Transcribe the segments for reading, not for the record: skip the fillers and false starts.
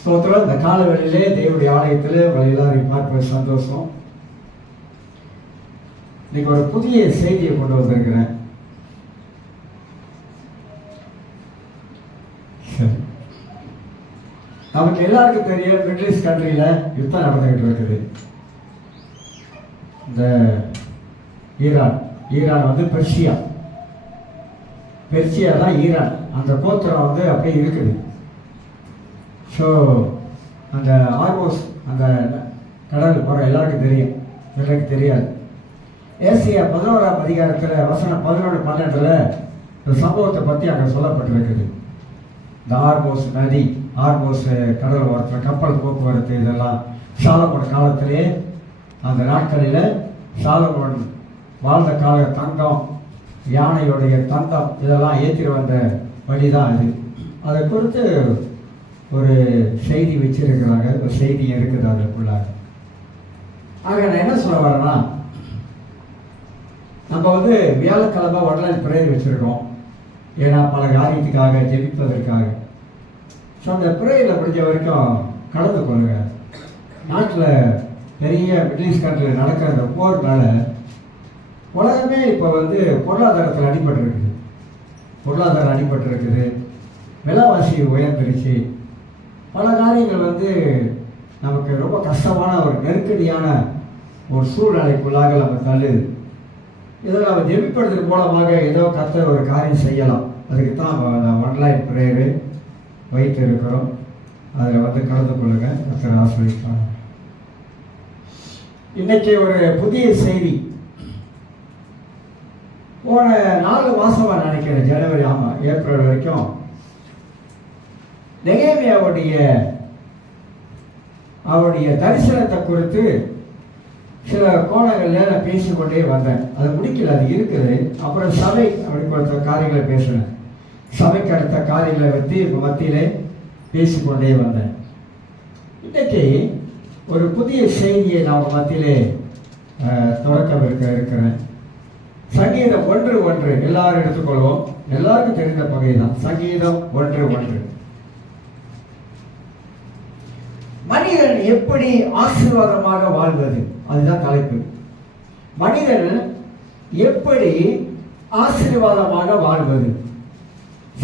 ஸ்தோத்திரம். இந்த காலவெளியிலே தேவனுடைய ஆலயத்தில் உங்களை எல்லாரையும் பார்ப்பது சந்தோஷம். இன்னைக்கு ஒரு புதிய செய்தியை கொண்டு வந்திருக்கிறேன். சரி, நமக்கு எல்லாருக்கும் தெரியும், மிடில் ஈஸ்ட் கண்ட்ரியில யுத்தம் நடந்துகிட்டு இருக்குது. இந்த ஈரான் வந்து பெர்சியா தான் ஈரான். அந்த கோத்திரம் வந்து அப்படியே இருக்குது. ஸோ அந்த ஆர்மோஸ் அந்த கடல் போகிற எல்லாருக்கும் தெரியும், எனக்கு தெரியாது. ஏசியா 11ஆம் அதிகாரத்தில் வசனம் 11-12 இந்த சம்பவத்தை பற்றி அங்கே சொல்லப்பட்டிருக்குது. இந்த ஆர்மோஸ் நதி, ஆர்மோஸ் கடல் ஓரத்தில் கப்பல் போக்குவரத்து இதெல்லாம் சாலமோன் காலத்திலே, அந்த நாட்களில் சாலமோன் வாழ்ந்த கால தங்கம், யானையுடைய தந்தம் இதெல்லாம் ஏற்றிட்டு வந்த வழிதான் அது. அதை குறித்து ஒரு செய்தி வச்சிருக்கிறாங்க, ஒரு செய்தி இருக்குது அதுக்குள்ளாக. ஆக நான் என்ன சொல்ல வரேன்னா, நம்ம வந்து வியாழக்கிழமை ஆன்லைன் பிரேயர் வச்சுருக்கோம். ஏன்னா பல காரியத்துக்காக ஜெபிப்பதற்காக. ஸோ அந்த பிரேயரில் முடிஞ்ச வரைக்கும் கலந்து கொள்ளுங்க. நாட்டில் பெரிய மிடில் ஈஸ்ட் கண்ட்ரியில் நடக்கிற அந்த போர்னால உலகமே இப்போ வந்து பொருளாதாரத்தில் அடிபட்டிருக்குது. விலைவாசி உயர்ந்துருச்சு. பல காரியங்கள் வந்து நமக்கு ரொம்ப கஷ்டமான ஒரு நெருக்கடியான ஒரு சூழ்நிலைக்குள்ளாக நம்ம தள்ளுது. இதை நம்ம ஜெபிப்படுறது மூலமாக ஏதோ கர்த்தர் ஒரு காரியம் செய்யலாம். அதுக்கு தான் ஆன்லைன் பிரேயரு வைத்து இருக்கிறோம். அதில் வந்து கலந்து கொள்ளுங்க. கர்த்தர் ஆசீர்வதிப்பார். இன்னைக்கு ஒரு புதிய செய்தி. போன 4 மாசமா நினைக்கிறேன், ஜனவரி, ஆமாம் ஏப்ரல் வரைக்கும் அவருடைய தரிசனத்தை குறித்து சில கோணங்களில் நான் பேசிக்கொண்டே வந்தேன். அது முடிக்கல, அது இருக்குது. அப்புறம் சபை அப்படி கொடுத்த காரியங்களை பேசினேன். சபைக்கு அடுத்த காரியங்களை பற்றி மத்தியிலே பேசிக்கொண்டே வந்தேன். இன்றைக்கு ஒரு புதிய செய்தியை நான் மத்தியிலே தொடக்க இருக்கிறேன். சங்கீதம் 1:1 எல்லாரும் எடுத்துக்கொள்வோம். எல்லாருக்கும் தெரிந்த பகை தான். சங்கீதம் 1:1. மனிதன் எப்படி ஆசீர்வாதமாக வாழ்வது, அதுதான் தலைப்பு. மனிதன் எப்படி ஆசீர்வாதமாக வாழ்வது.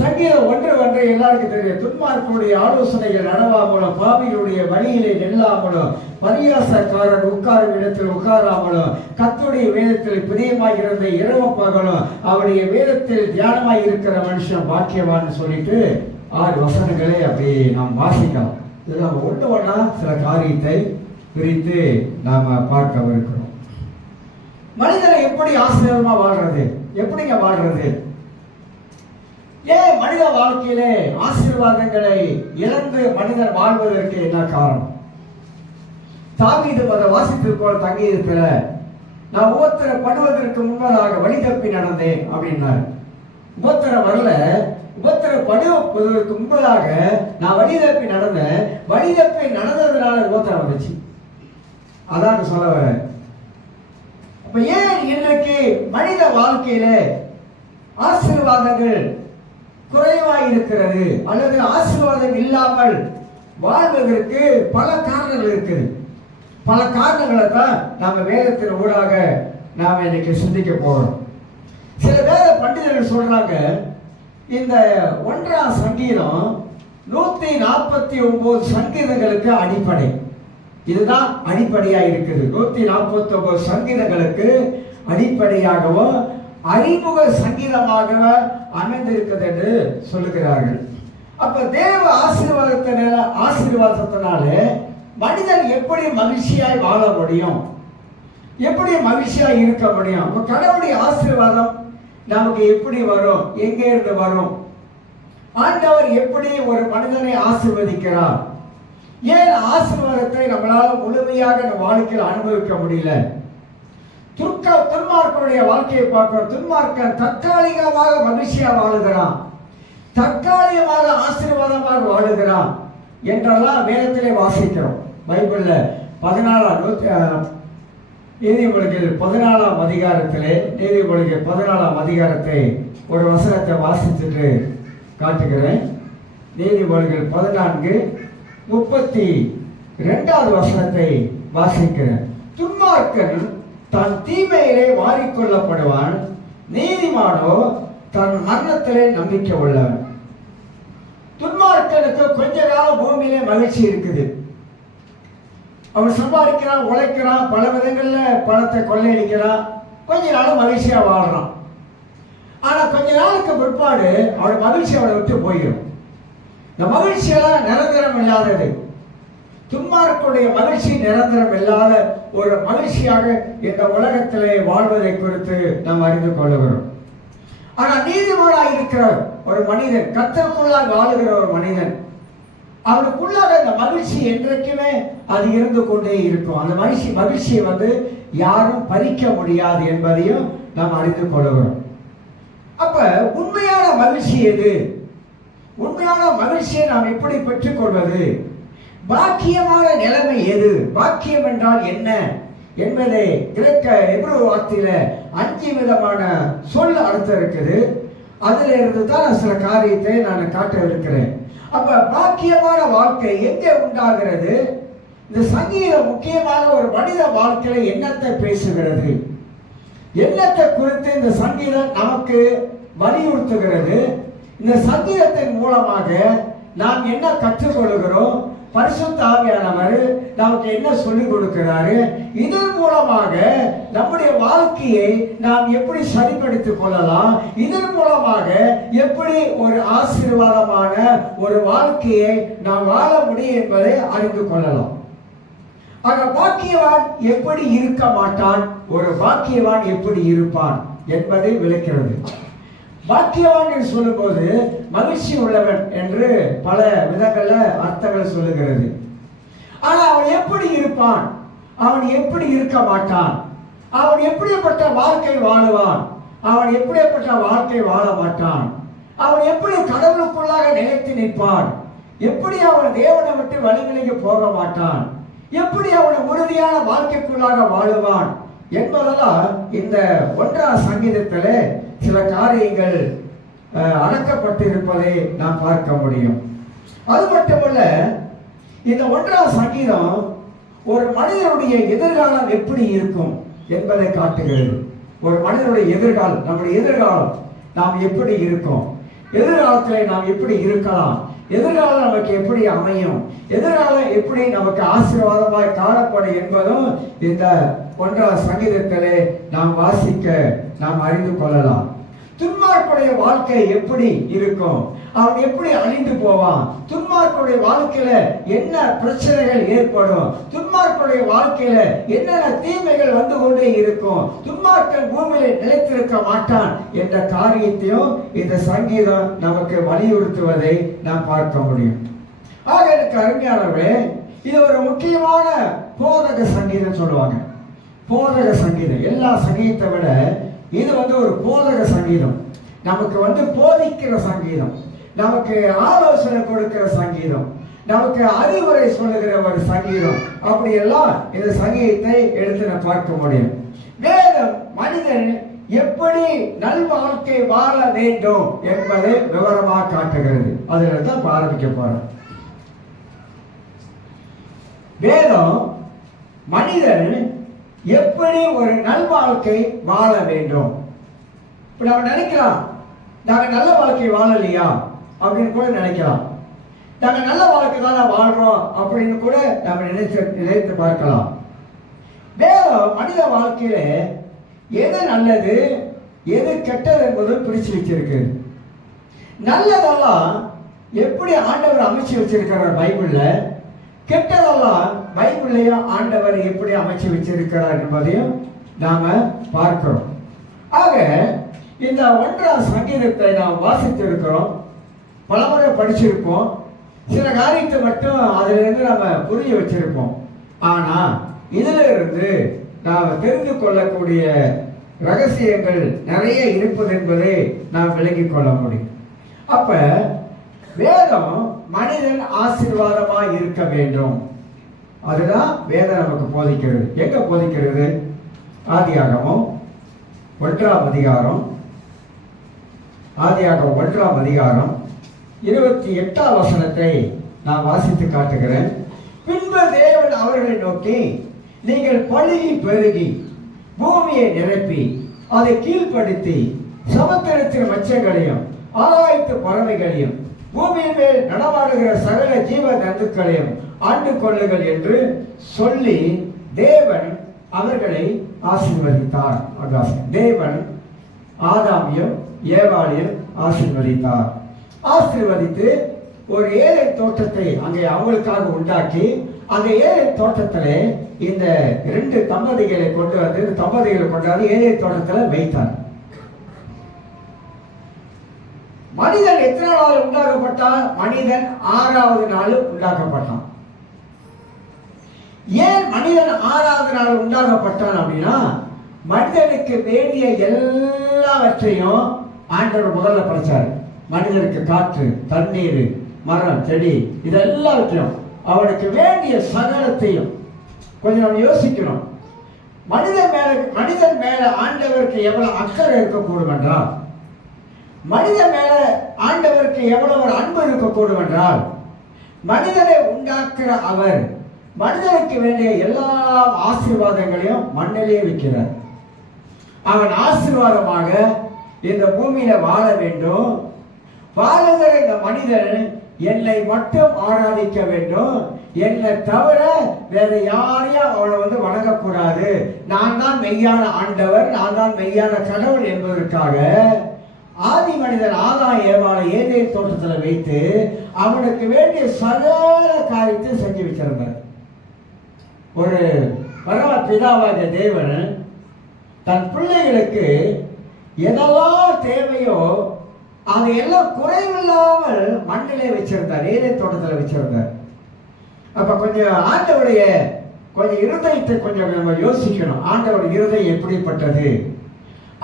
சங்கீதம் 1:1 எல்லாருக்கும் தெரியும். துன்மார்க்கனுடைய ஆலோசனைகள் நடவாமலும், பாவிகளுடைய வழியிலே நில்லாமலும், பரியாசக்காரன் உட்காரும் இடத்தில் உட்காராமலும், கர்த்தருடைய வேதத்தில் பிரியமாகிறது இரவும் பகலும் அவருடைய வேதத்தில் தியானமாய் இருக்கிற மனுஷன் பாக்கியவான்னு சொல்லிட்டு 6 வசனங்களை அப்படி நாம் வாசிக்கலாம். இது நம்ம ஒன்று சில காரியத்தை பிரித்து நாம் பார்க்கவிருக்கிறோம். மனிதனை எப்படி ஆசீர்வாதமா வாழ்றது, எப்படிங்க வாழ்றது? ஏன் மனித வாழ்க்கையிலே ஆசீர்வாதங்களை இழந்து மனிதன் வாழ்வதற்கு என்ன காரணம்? தாவீது அதை வாசித்திருக்கோம். தங்கீதத்துல நான் உபத்திரம் படுவதற்கு முன்பதாக வழி தப்பி நடந்தேன் அப்படின்னாரு. உபத்திரம் வரல, உபத்திரப்படுவதற்கு முன்பதாக நான் வழி தப்பி நடந்தேன். வழி தப்பி நடந்ததுனால உபத்திரம் வந்துச்சு. அதான் சொல்ல வர. அப்ப ஏன் இன்றைக்கு மனித வாழ்க்கையில ஆசீர்வாதங்கள் குறைவாய் இருக்கிறது, அல்லது ஆசீர்வாதம் இல்லாமல் வாழ்வதற்கு பல காரணங்கள் இருக்குது. பல காரணங்களை தான் நாம வேதத்தின் ஊடாக நாம இன்னைக்கு சிந்திக்க போறோம். சில வேத பண்டிதர்கள் சொல்றாங்க, இந்த 1ஆம் சங்கீதம் 149 சங்கீதங்களுக்கு அடிப்படை. இதுதான் அடிப்படையா இருக்குது. 149 சங்கீதங்களுக்கு அடிப்படையாகவும் அறிமுக சங்கீதமாக அமைந்திருக்கிறது என்று சொல்லுகிறார்கள். அப்ப தேவ ஆசீர்வாதத்தினால மனிதன் எப்படி மகிழ்ச்சியாய் வாழ முடியும், எப்படி மகிழ்ச்சியாய் இருக்க முடியும்? அப்ப கடவுளுடைய ஆசீர்வாதம் நமக்கு எப்படி வரும், எங்கே இருந்து வரும்? ஆண்டவர் எப்படி ஒரு மனிதனை ஆசீர்வதிக்கிறார்? ஏன் ஆசீர்வாதத்தை நம்மளால முழுமையாக நம்ம வாழ்க்கையில் அனுபவிக்க முடியல? துன்மார்க்கனுடைய வாழ்க்கையை பார்க்கிறோம். துன்மார்க்கன் தற்காலிகமாக மகிழ்ச்சியா வாழுகிறான், தற்காலிகமாக ஆசீர்வாதமாக வாழுகிறான் என்றெல்லாம் வேதத்திலே வாசிக்கிறோம். பைபிள்ல 14 நீதிமொழிகள் 14ஆம் அதிகாரத்திலே, நீதிமொழிகள் 14ஆம் அதிகாரத்தை ஒரு வசனத்தை வாசிச்சுட்டு காட்டுகிறேன். நீதிமொழிகள் 14 32வது வசனத்தை வாசிக்கிறேன். துன்மார்க்கன் தன் தீமையிலே வாரிக்கொள்ளப்படுவான், நீதிமானோ தன் மரணத்திலே நம்பிக்கை உள்ளவன். துன்மார்க்கனுக்கு கொஞ்ச காலம் பூமியிலே மகிழ்ச்சி இருக்குது. அவன் சம்பாதிக்கிறான், உழைக்கிறான், பல விதங்கள்ல பணத்தை கொள்ளையடிக்கிறான், கொஞ்ச நாள் மகிழ்ச்சியா வாழ்றான். ஆனா கொஞ்ச நாளுக்கு பிற்பாடு அவன் மகிழ்ச்சி அவனை விட்டு போயிடும். இந்த மகிழ்ச்சியெல்லாம் நிரந்தரம் இல்லாதது. துன்மார்க்கனுடைய மகிழ்ச்சி நிரந்தரம் இல்லாத ஒரு மகிழ்ச்சியாக இந்த உலகத்திலே வாழ்வதை குறித்து நாம் அறிந்து கொள்ளுகிறோம். ஆனா நீதிமானாக இருக்கிற ஒரு மனிதன், கர்த்தருக்குள்ளாக வாழுகிற ஒரு மனிதன், அவனுக்குள்ளாக அந்த மகிழ்ச்சி என்றைக்குமே அது இருந்து கொண்டே இருக்கும். அந்த மகிழ்ச்சியை யாரும் பறிக்க முடியாது என்பதையும் நாம் அறிந்து கொள்ளுகிறோம். அப்ப உண்மையான மகிழ்ச்சி எது? உண்மையான மகிழ்ச்சியை நாம் எப்படி பெற்றுக்கொள்வது? பாக்கியமான நிலைமை எது? பாக்கியம் என்றால் என்ன என்பதை கிரேக்க எபிரேய வார்த்தையில 5 விதமான சொல் அர்த்தம் இருக்குது. அதுல இருந்து தான் சில காரியத்தை நான் காட்டவிருக்கிறேன். அப்ப பாக்கியமான வாழ்க்கை எங்கே உண்டாகிறது? இந்த சங்கீதம் முக்கியமான ஒரு மனித வாழ்க்கையில என்னத்தை பேசுகிறது, என்னத்தை குறித்து இந்த சங்கீதம் நமக்கு வலியுறுத்துகிறது. இந்த சங்கீதத்தின் மூலமாக நாம் என்ன கற்றுக்கொள்கிறோம், பரிசுத்த ஆவியானவர் நமக்கு என்ன சொல்லிக் கொடுக்கிறாரு, இதன் மூலமாக நம்முடைய வாழ்க்கையை நாம் எப்படி சரிப்படுத்திக் கொள்ளலாம், இதன் மூலமாக எப்படி ஒரு ஆசீர்வாதமான ஒரு வாழ்க்கையை நாம் வாழ முடியும் என்பதை அறிந்து கொள்ளலாம். ஆக பாக்கியவான் எப்படி இருக்க மாட்டான், ஒரு பாக்கியவான் எப்படி இருப்பான் என்பதை விளக்கிறது. பாக்கியவான் என்று சொல்லும்போது மகிழ்ச்சி உள்ளவன் என்று பல விதங்கள்ல அர்த்தங்கள் சொல்லுகிறது. ஆனா அவன் எப்படி இருப்பான், அவன் எப்படி இருக்க மாட்டான், அவன் எப்படிப்பட்ட வாழ்க்கை வாழுவான், அவன் எப்படிப்பட்ட வாழ்க்கை வாழ மாட்டான், அவன் எப்படி கடவுளுக்குள்ளாக நிலைத்து நிற்பான், எப்படி அவன் தேவனை விட்டு வழிவிலகி போக மாட்டான், எப்படி அவன் உறுதியான வாழ்க்கைக்குள்ளாக வாழுவான் என்பதெல்லாம் இந்த 1ஆம் சங்கீதத்திலே சில காரியங்கள் அடக்கப்பட்டிருப்பதை நாம் பார்க்க முடியும். அது மட்டுமல்ல, இந்த 1ஆம் சங்கீதம் ஒரு மனிதனுடைய எதிர்காலம் எப்படி இருக்கும் என்பதை காட்டுகிறது. ஒரு மனிதனுடைய எதிர்காலம், நம்முடைய எதிர்காலம் நாம் எப்படி இருக்கும், எதிர்காலத்தில் நாம் எப்படி இருக்கலாம், எதிர்காலம் நமக்கு எப்படி அமையும், எதிர்காலம் எப்படி நமக்கு ஆசீர்வாதமாய் காணப்படும் என்பதும் இந்த 1ஆம் சங்கீதத்திலே நாம் வாசிக்க நாம் அறிந்து கொள்ளலாம். துன்மார்க்குடைய வாழ்க்கை எப்படி இருக்கும், அவன் எப்படி அழிந்து போவான், துன்மார்க்குடைய வாழ்க்கையில என்ன பிரச்சனைகள் ஏற்படும், துன்மார்க்குடைய வாழ்க்கையில என்னென்ன தீமைகள் வந்து கொண்டே இருக்கும், துன்மார்க்கன் பூமியில நிலைத்திருக்க மாட்டான் என்ற காரியத்தையும் இந்த சங்கீதம் நமக்கு வலியுறுத்துவதை நாம் பார்க்க முடியும். ஆக எனக்கு அருமையானவர்களே, இது ஒரு முக்கியமான போதக சங்கீதம் சொல்லுவாங்க. போதக சங்கீதம் எல்லா சங்கீதத்தை விட இது ஒரு போதக சங்கீதம். நமக்கு போதிக்கிற சங்கீதம், நமக்கு ஆலோசனை கொடுக்கிற சங்கீதம், நமக்கு அறிவுரை சொல்லுகிற ஒரு சங்கீதம். அப்படியெல்லாம் இந்த சங்கீதத்தை எடுத்து நான் பார்க்க முடியும். வேதம் மனிதன் எப்படி நல்வாழ்க்கை வாழ வேண்டும் என்பதை விவரமாக காட்டுகிறது. அதுல தான் ஆரம்பிக்க போறோம். வேதம் மனிதன் எப்படி ஒரு நல்வாழ்க்கை வாழ வேண்டும். இப்ப நம்ம நினைக்கலாம், நாங்க நல்ல வாழ்க்கை வாழலையா அப்படின்னு கூட நினைக்கலாம். நாங்க நல்ல வாழ்க்கை தானே வாழ்றோம் அப்படின்னு கூட நம்ம நினைத்து பார்க்கலாம். வேதம் மனித வாழ்க்கையில எது நல்லது எது கெட்டது என்பது பிரிச்சு வச்சிருக்கு. நல்லதெல்லாம் எப்படி ஆண்டவர் அமைச்சு வச்சிருக்கிறார் பைபிள்ல, கெட்டதெல்லாம் பைபிளையும் ஆண்டவர் எப்படி அமைச்சு வச்சிருக்கிறார் என்பதையும் நாம பார்க்கிறோம். ஆக இந்த 1ஆம் சங்கீதத்தை நாம் வாசித்திருக்கிறோம், பலமுறை படிச்சிருப்போம், சில காரியத்தை மட்டும் அதுல இருந்து நம்ம புரிய வச்சிருப்போம். ஆனா இதுல இருந்து நாம் தெரிந்து கொள்ளக்கூடிய ரகசியங்கள் நிறைய இருப்பது என்பதை நாம் விளங்கிக் கொள்ள முடியும். அப்ப வேதம் மனிதன் ஆசீர்வாதமாக இருக்க வேண்டும், அதுதான் வேதம் நமக்கு போதிக்கிறது. எங்க போதிக்கிறது? ஆதியாகமம் 1ஆம் அதிகாரம், ஆதியாகமம் 1ஆம் அதிகாரம் 28ஆம் வசனத்தை நான் வாசித்து காட்டுகிறேன். பின்பு தேவன் அவர்களை நோக்கி, நீங்கள் பழுகி பெருகி பூமியை நிரப்பி அதை கீழ்ப்படுத்தி சமுத்திரத்தின் மச்சங்களையும் ஆகாயத்து பறவைகளையும் பூமியின் மேல் நடமாடுகிற சகல ஜீவ ஜந்துக்களையும் ஆண்டு கொள்ளுங்கள் என்று சொல்லி தேவன் அவர்களை ஆசீர்வதித்தார். தேவன் ஆதாமையும் ஏவாளையும் ஆசீர்வதித்தார். ஆசீர்வதித்து ஒரு ஏழை தோட்டத்தை அங்கே அவங்களுக்காக உண்டாக்கி, அந்த ஏழை தோட்டத்திலே இந்த 2 தம்பதிகளை கொண்டு வந்து ஏழை தோட்டத்தில் வைத்தார். மனிதன் எத்தனை நாள் உண்டாக்கப்பட்டான்? மனிதன் 6வது நாள் உண்டாக்கப்பட்டான். ஏன் மனிதன் 6வது நாள் உண்டாக்கப்பட்டான் அப்படின்னா, மனிதனுக்கு வேண்டிய எல்லாவற்றையும் ஆண்டவர் முதல்ல படைச்சார். மனிதனுக்கு காற்று, தண்ணீர், மரம், செடி, இதெல்லாவற்றையும் அவனுக்கு வேண்டிய சகலத்தையும் கொஞ்சம் யோசிக்கணும். மனிதன் மேல ஆண்டவருக்கு எவ்வளவு அக்கறை இருக்கக்கூடும் என்றால், மனிதன் மேல ஆண்டவருக்கு எவ்வளவு ஒரு அன்பு இருக்கக்கூடும் என்றால், மனிதனை உண்டாக்குற அவர் மனிதனுக்கு வேண்டிய எல்லா ஆசீர்வாதங்களையும் மண்ணிலே வைக்கிறார். அவன் ஆசீர்வாதமாக இந்த பூமியில வாழ வேண்டும். வாழுகிற இந்த மனிதன் என்னை மட்டும் ஆராதிக்க வேண்டும், என்னை தவிர வேற யாரையும் அவனை வணங்கக்கூடாது, நான் தான் மெய்யான ஆண்டவர், நான் தான் மெய்யான கடவுள் என்பதற்காக ஆதி மனிதன் ஆதாம் ஏவாளை ஏதேன் தோட்டத்தில் வைத்து அவனுக்கு வேண்டிய சகல காரியத்தை செஞ்சு வச்சிருந்தார். ஒரு பரம பிதாவாகிய தேவன் தன் பிள்ளைகளுக்கு எதெல்லாம் தேவையோ அதையெல்லாம் குறைவில்லாமல் மண்ணிலே வச்சிருந்தார், ஏதேன் தோட்டத்தில் வச்சிருந்தார். அப்ப கொஞ்சம் ஆண்டவருடைய இருதயத்தை கொஞ்சம் நம்ம யோசிக்கணும். ஆண்டவருடைய இருதயம் எப்படிப்பட்டது,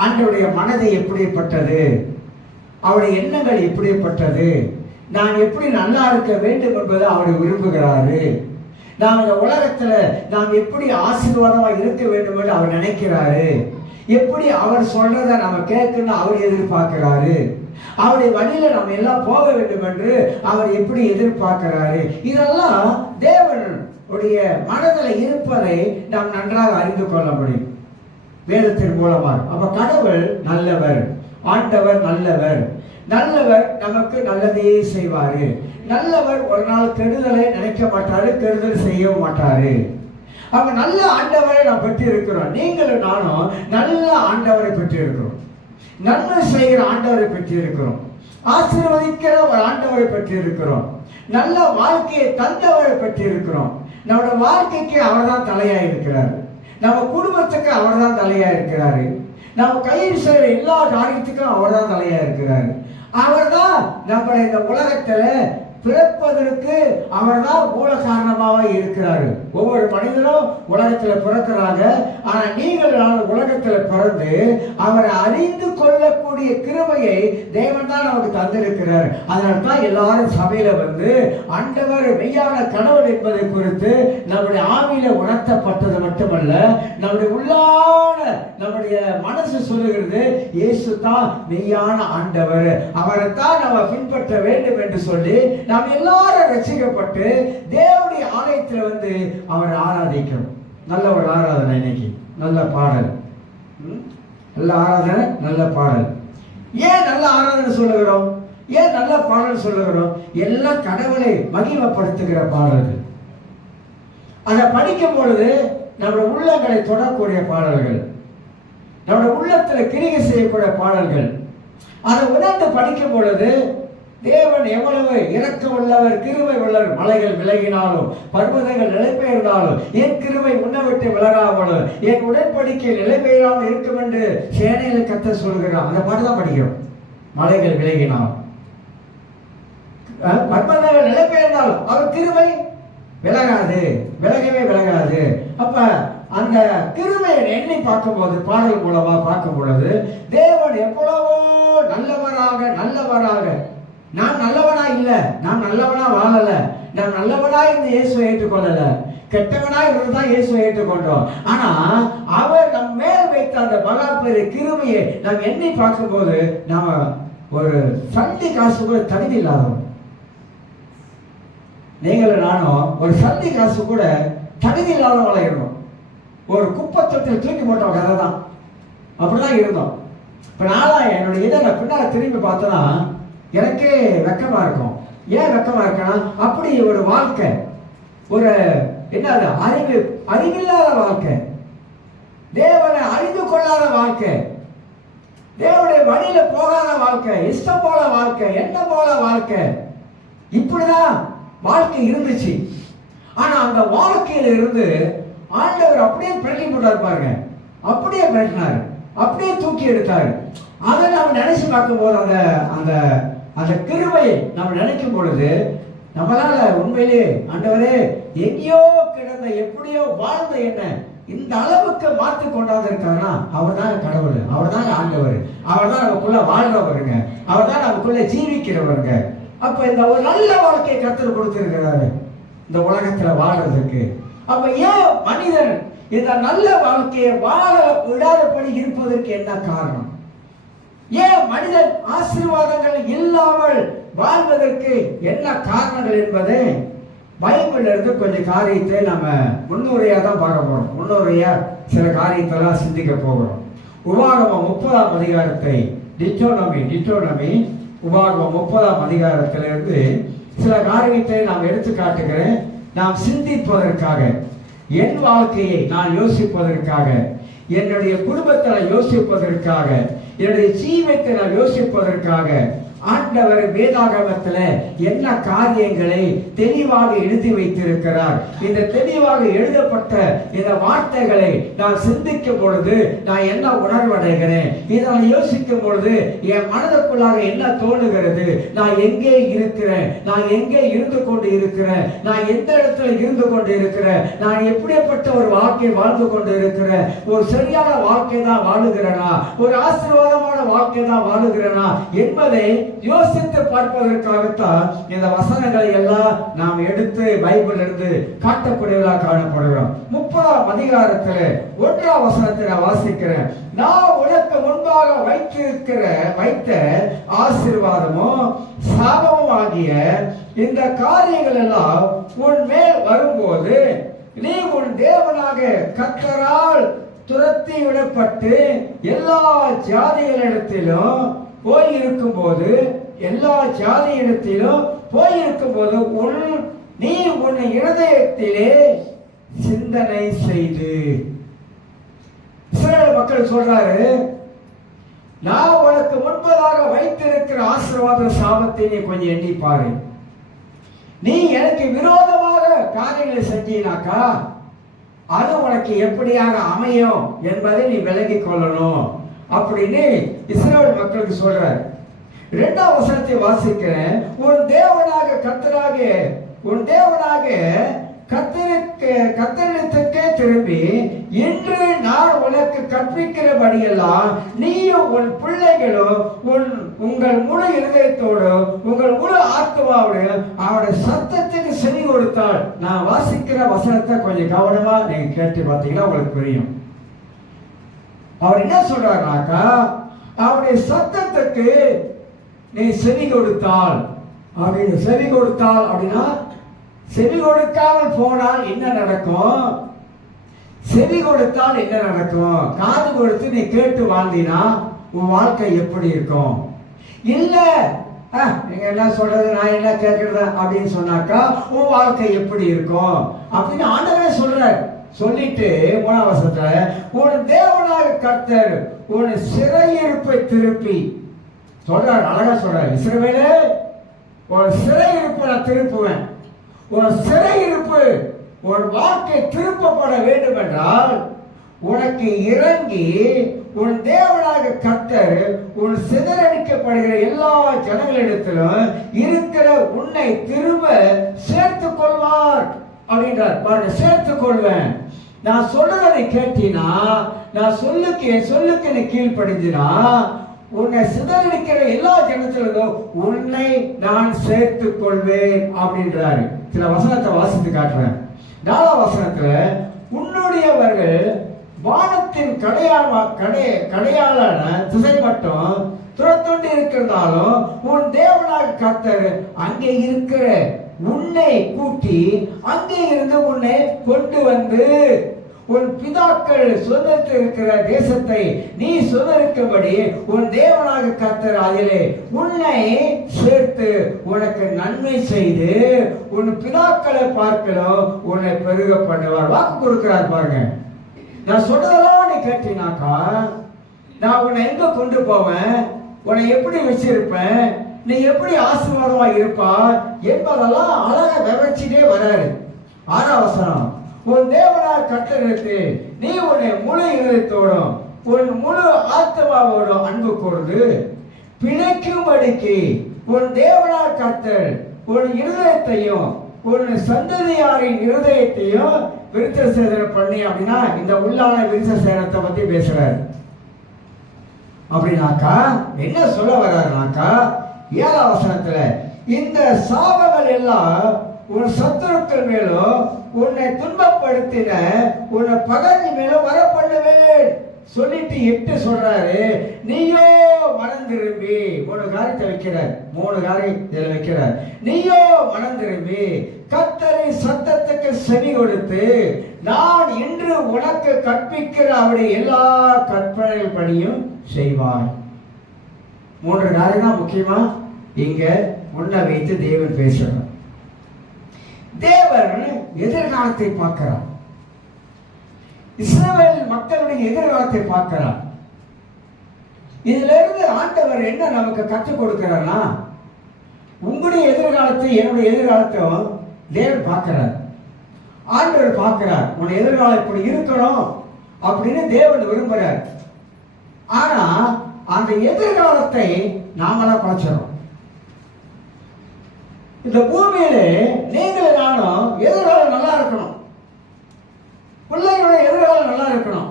ஆண்டவருடைய மனதை எப்படிப்பட்டது, அவருடைய எண்ணங்கள் எப்படிப்பட்டது, நான் எப்படி நல்லா இருக்க வேண்டும் என்பதை அவர் விரும்புகிறாரு. நாம் இந்த உலகத்துல நாம் எப்படி ஆசீர்வாதமா இருக்க வேண்டும் என்று அவர் நினைக்கிறாரு. எப்படி அவர் சொல்றதை நம்ம கேட்கணும் அவர் எதிர்பார்க்கிறாரு. அவருடைய வழியில நம்ம எல்லாம் போக வேண்டும் என்று அவர் எப்படி எதிர்பார்க்கிறாரு. இதெல்லாம் தேவனுடைய மனதில் இருப்பதை நாம் நன்றாக அறிந்து கொள்ள முடியும் வேதத்தின் மூலமாக. அப்ப கடவுள் நல்லவர், ஆண்டவர் நல்லவர். நல்லவர் நமக்கு நல்லதையே செய்வாரு. நல்லவர் ஒரு நாள் கெடுதலை நினைக்க மாட்டாரு, கெடுதல் செய்யவும் மாட்டாரு. அப்ப நல்ல ஆண்டவரை நாம் பெற்று இருக்கிறோம். நீங்களும் நானும் நல்ல ஆண்டவரை பெற்று இருக்கிறோம், நன்மை செய்கிற ஆண்டவரை பெற்று இருக்கிறோம், ஆசீர்வதிக்கிற ஒரு ஆண்டவரை பெற்று இருக்கிறோம், நல்ல வாழ்க்கையை தந்தவரை பெற்று இருக்கிறோம். நம்முடைய வாழ்க்கைக்கு அவர் தான் தலையா இருக்கிறார், நம்ம குடும்பத்துக்கு அவர் தான் தலையா இருக்கிறாரு, நம்ம கையில் செய்கிற எல்லா காரியத்துக்கும் அவர் தான் தலையா இருக்கிறாரு. அவர் தான் நம்மளை இந்த உலகத்துல பிறப்பதற்கு அவர் தான் மூல காரணமாக இருக்கிறாரு. ஒவ்வொரு மனிதனும் உலகத்துல பிறக்கிறாங்க. ஆனா நீங்கள் உலகத்துல பிறந்து அவரை அறிந்து கொள்ளக்கூடிய கிருபையை தேவன் தான் நமக்கு தந்திருக்கிறார். அதனால்தான் எல்லாரும் சபையில ஆண்டவர் மெய்யான கடவுள் என்பதை குறித்து நம்முடைய ஆவியில உணர்த்தப்பட்டது மட்டுமல்ல, நம்முடைய உள்ளான நம்முடைய மனசு சொல்லுகிறது இயேசு தான் மெய்யான ஆண்டவர், அவரைத்தான் நம்ம பின்பற்ற வேண்டும் என்று சொல்லி நாம் எல்லாரும் ரட்சிக்கப்பட்டு தேவனுடைய ஆலயத்தில் அவரை ஆராதிக்கிறோம். நல்ல ஒரு ஆராதனை. இன்னைக்கு நல்ல பாடல், நல்ல ஆராதனை, நல்ல பாடல். ஏன் நல்ல ஆராதனை சொல்லுகிறோம், ஏன் நல்ல பாடல் சொல்லுகிறோம்? எல்லாம் கடவுளை மகிமைப்படுத்துகிற பாடல்கள். அதை படிக்கும் பொழுது நம்முடைய உள்ளங்களை தொடரக்கூடிய பாடல்கள், நம்முடைய உள்ளத்தில் கிரியை செய்யக்கூடிய பாடல்கள். அதை உணர்ந்து படிக்கும் பொழுது தேவன் எவ்வளவு இரக்கம் உள்ளவர், கிருபை உள்ளவர். மலைகள் விலகினாலும் பர்வதங்கள் நிலைபெயர்ந்தாலும் என் கிருபை உன்னை விட்டு விலகாமலும் என் உடன்படிக்கை நிலைபெயராமல் இருக்கும் என்று சேனையில் கத்த சொல்கிறான். அந்த பாட்டு தான் படிக்கிறோம். மலைகள் விலகினாலும் பர்வதங்கள் நிலைபெயர்ந்தாலும் அவர் கிருபை விலகாது, விலகவே விலகாது. அப்ப அந்த கிருபையை எண்ணி பார்க்கும்போது, பாடல் மூலமா பார்க்கும் பொழுது தேவன் எவ்வளவோ நல்லவராக நான் நல்லவனா இல்ல, நான் நல்லவனா வாழல, நான் நல்லவனா இந்த இயேசுவை ஏற்றுக்கொள்ளல, கெட்டவனா இருந்துதான் இயேசுவை ஏற்றுக்கொண்டோம். ஆனா அவர் நம் மேல் வைத்த அந்த மகா பெரிய கிருபையை நாம் எண்ணி பார்க்கும்போது நாம ஒரு சண்டி காசு கூட தகுதி இல்லாதவன். நீங்களும் நானும் ஒரு சல்லி காசு கூட தகுதி இல்லாதவங்களா இருந்தோம். ஒரு குப்பை தொட்டில் தூக்கி போட்டோம் கதை தான். அப்படிதான் இருந்தோம். இப்போ நானும் என்னுடைய இதை நான் பின்னால் திரும்பி பார்த்தோன்னா எனக்கே வெக்கமாக இருக்கும். ஏன் வெக்கமாக இருக்கேன்னா, அப்படி ஒரு வாழ்க்கை, ஒரு என்னது அறிவில்லாத வாழ்க்கை, தேவனை அறிந்து கொள்ளாத வாழ்க்கை, தேவனுடைய வழியில போகாத வாழ்க்கை, இஷ்டம் போல வாழ்க்கை, எண்ணம் போல வாழ்க்கை, இப்படிதான் வாழ்க்கை இருந்துச்சு. ஆனா அந்த வாழ்க்கையில இருந்து ஆண்டவர் அப்படியே பிரட்டி போட்டாரு பாருங்க. அப்படியே பிரட்டினாரு, அப்படியே தூக்கி எடுத்தாரு. அதை நம்ம நினைச்சு பார்க்கும் போது அந்த அந்த அந்த கிருபையை நம்ம நினைக்கும் பொழுது நம்மளால உண்மையிலே ஆண்டவரே எங்கேயோ கிடந்த எப்படியோ வாழ்ந்த என்ன இந்த அளவுக்கு மாற்றி கொண்டாந்து இருக்காருன்னா அவர் தான் கடவுள், அவர் தான் ஆண்டவர், அவர் தான் நமக்குள்ள வாழ்றவருங்க, அவர் தான் நமக்குள்ள ஜீவிக்கிறவருங்க. அப்ப இந்த ஒரு நல்ல வாழ்க்கையை கர்த்தர் கொடுத்திருக்கிறாரு இந்த உலகத்துல வாழ்றதுக்கு. அப்ப ஏன் மனிதன் இந்த நல்ல வாழ்க்கையை வாழ விடாதபடி இருப்பதற்கு என்ன காரணம்? ஏன் மனிதன் ஆசீர்வாதங்கள் இல்லாமல் வாழ்வதற்கு என்ன காரணங்கள் என்பதை பைபிள்ல இருந்து கொஞ்சம் காரியத்தை நம்ம முன்னுரையா தான் பார்க்க போறோம். முன்னுரையா சில காரியத்தெல்லாம் சிந்திக்க போகிறோம். உபாகமம் 30ஆம் அதிகாரத்தை டிட்டோனமி உபாகமம் 30ஆம் அதிகாரத்திலிருந்து சில காரியத்தை நாம் எடுத்து காட்டுகிறேன். நாம் சிந்திப்பதற்காக, என் வாழ்க்கையை நான் யோசிப்பதற்காக, என்னுடைய குடும்பத்தை யோசிப்பதற்காக, என்னுடைய ஜீவத்தை நான் யோசிப்பதற்காக ஆண்டவர் வேதாகமத்துல என்ன காரியங்களை தெளிவாக எழுதி வைத்திருக்கிறார். இந்த தெளிவாக எழுதப்பட்ட இந்த வார்த்தைகளை நான் சிந்திக்கும் பொழுது நான் என்ன உணர்வடைகிறேன், இதை யோசிக்கும் பொழுது என் மனதுக்குள்ளாக என்ன தோணுகிறது, நான் எங்கே இருக்கிறேன், நான் எங்கே இருந்து கொண்டு இருக்கிறேன், நான் எந்த இடத்துல இருந்து கொண்டு இருக்கிறேன், நான் எப்படிப்பட்ட ஒரு வாழ்க்கை வாழ்ந்து கொண்டு இருக்கிறேன், ஒரு சரியான வாழ்க்கை தான் வாழுகிறேனா, ஒரு ஆசீர்வாதமான வாழ்க்கை தான் வாழுகிறேனா என்பதை யோசித்து பார்ப்பதற்காகத்தான் இந்த வசனங்களை எல்லாம் நாம் எடுத்து பைபிள் இருந்து காட்டக்கூடியவர்களாக காணப்படுகிறோம். 30ஆம் அதிகாரத்துல 1ஆம் வசனத்தை நான் வாசிக்கிறேன். நான் உனக்கு முன்பாக வைத்த ஆசீர்வாதமும் சாபமும் ஆகிய இந்த காரியங்கள் எல்லாம் உன் மேல் வரும்போது நீ உன் தேவனாக கர்த்தரால் துரத்தி விடப்பட்டு எல்லா ஜாதிகளிடத்திலும் போயிருக்கும் போது, எல்லா ஜாதியிடத்திலும் போயிருக்கும் போது நீ உன் இருதயத்திலே சிந்தனை செய்து. இஸ்ரவேல் மக்கள் சொல்றாரு, நான் உனக்கு முன்பதாக வைத்திருக்கிற ஆசீர்வாத சாபத்தை நீ கொஞ்சம் எண்ணி பாரு. நீ எனக்கு விரோதமாக காரியங்களை செஞ்சீனாக்கா அது உனக்கு எப்படியாக அமையும் என்பதை நீ விலகிக் கொள்ளணும் அப்படின்னு இஸ்ரவேல் மக்களுக்கு சொல்றார். 2ஆம் வசனத்தை வாசிக்கிறேன். உன் தேவனாக கர்த்தரிடத்துக்கே திரும்பி இன்று நான் உனக்கு கற்பிக்கிறபடியெல்லாம் நீயும் உன் பிள்ளைகளும் உங்கள் முழு இருதயத்தோடும் உங்கள் முழு ஆத்மாவோடும் அவருடைய சத்தத்துக்கு செவி கொடுத்தால். நான் வாசிக்கிற வசனத்தை கொஞ்சம் கவனமா நீங்க கேட்டு பார்த்தீங்கன்னா உங்களுக்கு புரியும். அவர் என்ன சொல்றாருனாக்கா, அவருடைய சத்தத்துக்கு நீ செவி கொடுத்தால் அப்படின்னு. செவி கொடுத்தால் அப்படின்னா செவி கொடுக்காமல் போனால் என்ன நடக்கும், செவி கொடுத்தால் என்ன நடக்கும், காது கொடுத்து நீ கேட்டு வாழ்ந்தினா உன் வாழ்க்கை எப்படி இருக்கும்? இல்ல நீங்க என்ன சொல்றது நான் என்ன கேட்கறது அப்படின்னு சொன்னாக்கா உன் வாழ்க்கை எப்படி இருக்கும் அப்படின்னு ஆண்டவரே சொல்றார். சொல்லிட்டு 3ஆம் வசனத்துல உன் தேவனாக கர்த்தர் உன் சிறையிருப்பை திருப்பி சொல்றார். அழகா சொல்றார், இஸ்ரவேலே உன் சிறையிருப்பை நான் திருப்புவேன். உன் சிறையிருப்பு உன் வாழ்க்கை திருப்பப்பட வேண்டும் என்றால் உனக்கு இறங்கி உன் தேவனாக கர்த்தர் உன் சிதறடிக்கப்படுகிற எல்லா ஜனங்களிடத்திலும் இருக்கிற உன்னை திரும்ப சேர்த்துக் கொள்வார் அப்படின்றார். பாருங்க, சேர்த்துக் கொள்வேன். நான் சொல்றதை கேட்டினா, நான் சொல்லுக்கு நீ கீழ்ப்படிஞ்சினா உன்னை சிதறடிக்கிற எல்லா ஜனத்திலும் உன்னை நான் சேர்த்துக் கொள்வேன் அப்படின்றாரு. சில வசனத்தை வாசித்து காட்டுறேன். 4ஆம் வசனத்துல உன்னுடையவர்கள் வானத்தின் கடையாளான திசை மட்டும் துரத்துண்டு இருக்கிறதாலும் உன் தேவனாக கர்த்தர் அங்கே இருக்கிற உன்னை கூட்டி அங்கே இருந்து உன்னை கொண்டு வந்து உன் பிதாக்கள் சுதந்திரிக்கிற தேசத்தை நீ சுதந்திரிக்கும்படி உன் தேவனாக கர்த்தர் அதிலே உன்னை சேர்த்து உனக்கு நன்மை செய்து உன் பிதாக்களை பார்க்கணும் உன்னை பெருக பண்ணுவார். வாக்கு கொடுக்கிறார் பாருங்க. நான் சொல்றதெல்லாம் நீ கேட்டீனாக்கா நான் உன்னை எங்க கொண்டு போவேன், உன்னை எப்படி வச்சிருப்பேன், நீ எப்படி ஆசீர்வாதமா இருப்பா என்பதெல்லாம் அழகா விவரிச்சுட்டே வராரு. 6ஆம் வசனம், உன் தேவனார் கர்த்தருக்கு நீ உன்னை முழு இதயத்தோடும் உன் முழு ஆத்மாவோடும் அன்பு கூர்ந்து பிழைக்கும்படிக்கு உன் தேவனார் கர்த்தர் உன் இருதயத்தையும் உன் சந்ததியாரின் இருதயத்தையும் விருத்த சேதனம் பண்ணி. அப்படின்னா இந்த உள்ளான விருத்த சேதனத்தை பத்தி பேசுறாரு. அப்படின்னாக்கா என்ன சொல்ல வர்றாருனாக்கா 7ஆம் வசனத்துல இந்த சாபங்கள் எல்லாம் உன் சத்துருக்கள் மேலும் உன்னை துன்பப்படுத்தின உன்னை பகை மேலும் வர பண்ணுவேன் சொல்லிட்டு 8 சொல்றாரு. நீயோ மனம் திரும்பி 3 காரியத்தை வைக்கிறார். 3 காரியம் இதில் வைக்கிறார். நீயோ மனம் திரும்பி கர்த்தரின் சத்தத்துக்கு செவி கொடுத்து நான் இன்று உனக்கு கற்பிக்கிற அவருடைய எல்லா கற்பனைகள் படியும் செய்வாய். 3 காரியம் தான் முக்கியமா இங்க முன்ன வைத்து தேவன் பேசுறார். தேவன் எதிர்காலத்தை பார்க்கிறார். இஸ்ரவேல் மக்களுடைய எதிர்காலத்தை பார்க்கிறார். இதுல இருந்து ஆண்டவர் என்ன நமக்கு கற்றுக் கொடுக்கிறார்னா, உங்களுடைய எதிர்காலத்தை என்னுடைய எதிர்காலத்தையும் தேவன் பார்க்கிறார். ஆண்டவர் பார்க்கிறார். உன்னுடைய எதிர்காலம் இப்படி இருக்கணும் அப்படின்னு தேவன் விரும்புகிறார். ஆனா அந்த எதிர்காலத்தை நாமளா குறைச்சிடறோம். இந்த பூமியிலே நீங்கள் நானும் எதிர்காலம் நல்லா இருக்கணும், பிள்ளைகளோட எதிர்காலம் நல்லா இருக்கணும்,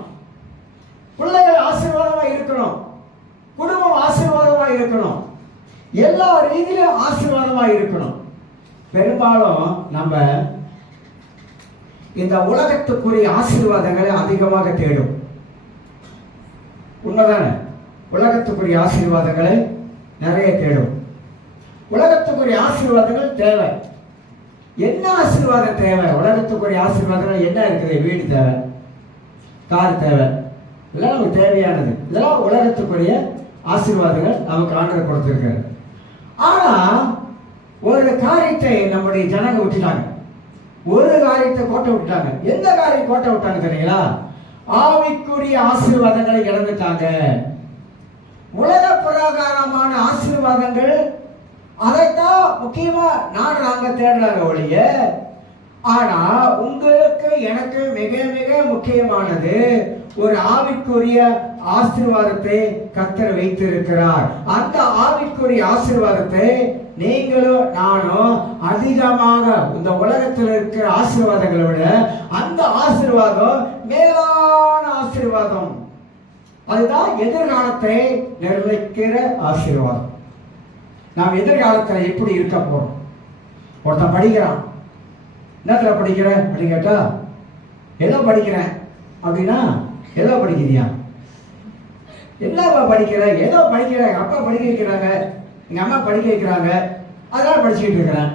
பிள்ளைகள் ஆசீர்வாதமா இருக்கணும், குடும்பம் ஆசீர்வாதமா இருக்கணும், எல்லா ரீதியிலும் ஆசீர்வாதமா இருக்கணும். பெரும்பாலும் நம்ம இந்த உலகத்துக்குரிய ஆசீர்வாதங்களை அதிகமாக தேடும். உண்மைதானே? உலகத்துக்குரிய ஆசீர்வாதங்களை நிறைய தேடும். உலகத்துக்குரிய ஆசீர்வாதங்கள் தேவை. என்ன ஆசீர்வாதம் தேவை? உலகத்துக்குரிய ஆசீர்வாதங்கள் என்ன இருக்குது? வீடு தேவை, கார் தேவை, இதெல்லாம் நமக்கு தேவையானது. இதெல்லாம் உலகத்துக்குரிய ஆசீர்வாதங்கள் நமக்கு ஆண்டவர் கொடுத்திருக்காரு. ஆனா ஒரு காரியத்தை நம்முடைய ஜனங்க விட்டுட்டாங்க. ஒரு காரியத்தை கோட்டை விட்டுட்டாங்க. எந்த காரியம் கோட்டை விட்டாங்க தெரியுங்களா? ஆவிக்குரிய ஆசீர்வாதங்களை இழந்துட்டாங்க. உலக பிரகாரமான ஆசீர்வாதங்கள் அதைத்தான் முக்கியமா நாங்க தேடுறாங்க ஒழிய, ஆனா உங்களுக்கு எனக்கு மிக மிக முக்கியமானது ஒரு ஆவிக்குரிய ஆசீர்வாதத்தை கர்த்தர் வைத்திருக்கிறார். அந்த ஆவிக்குரிய ஆசீர்வாதத்தை நீங்களும் நானும் அதிகமாக இந்த உலகத்தில் இருக்கிற ஆசீர்வாதங்களை விட அந்த ஆசீர்வாதம் மேலான ஆசீர்வாதம். அதுதான் எதிர்காலத்தை நிர்ணயிக்கிற ஆசீர்வாதம். நாம் எதிர்காலத்தில் எப்படி இருக்க போறோம்? ஒருத்தன் படிக்கிறான், என்னத்துல படிக்கிற அப்படின்னு கேட்டா ஏதோ படிக்கிறேன் அப்படின்னா, ஏதோ படிக்கிறியா? என்னப்பா படிக்கிற? ஏதோ படிக்கிறேன், எங்க அப்பா படிக்க வைக்கிறாங்க, எங்க அம்மா படிக்க வைக்கிறாங்க, அதனால படிச்சுக்கிட்டு இருக்கிறேன்.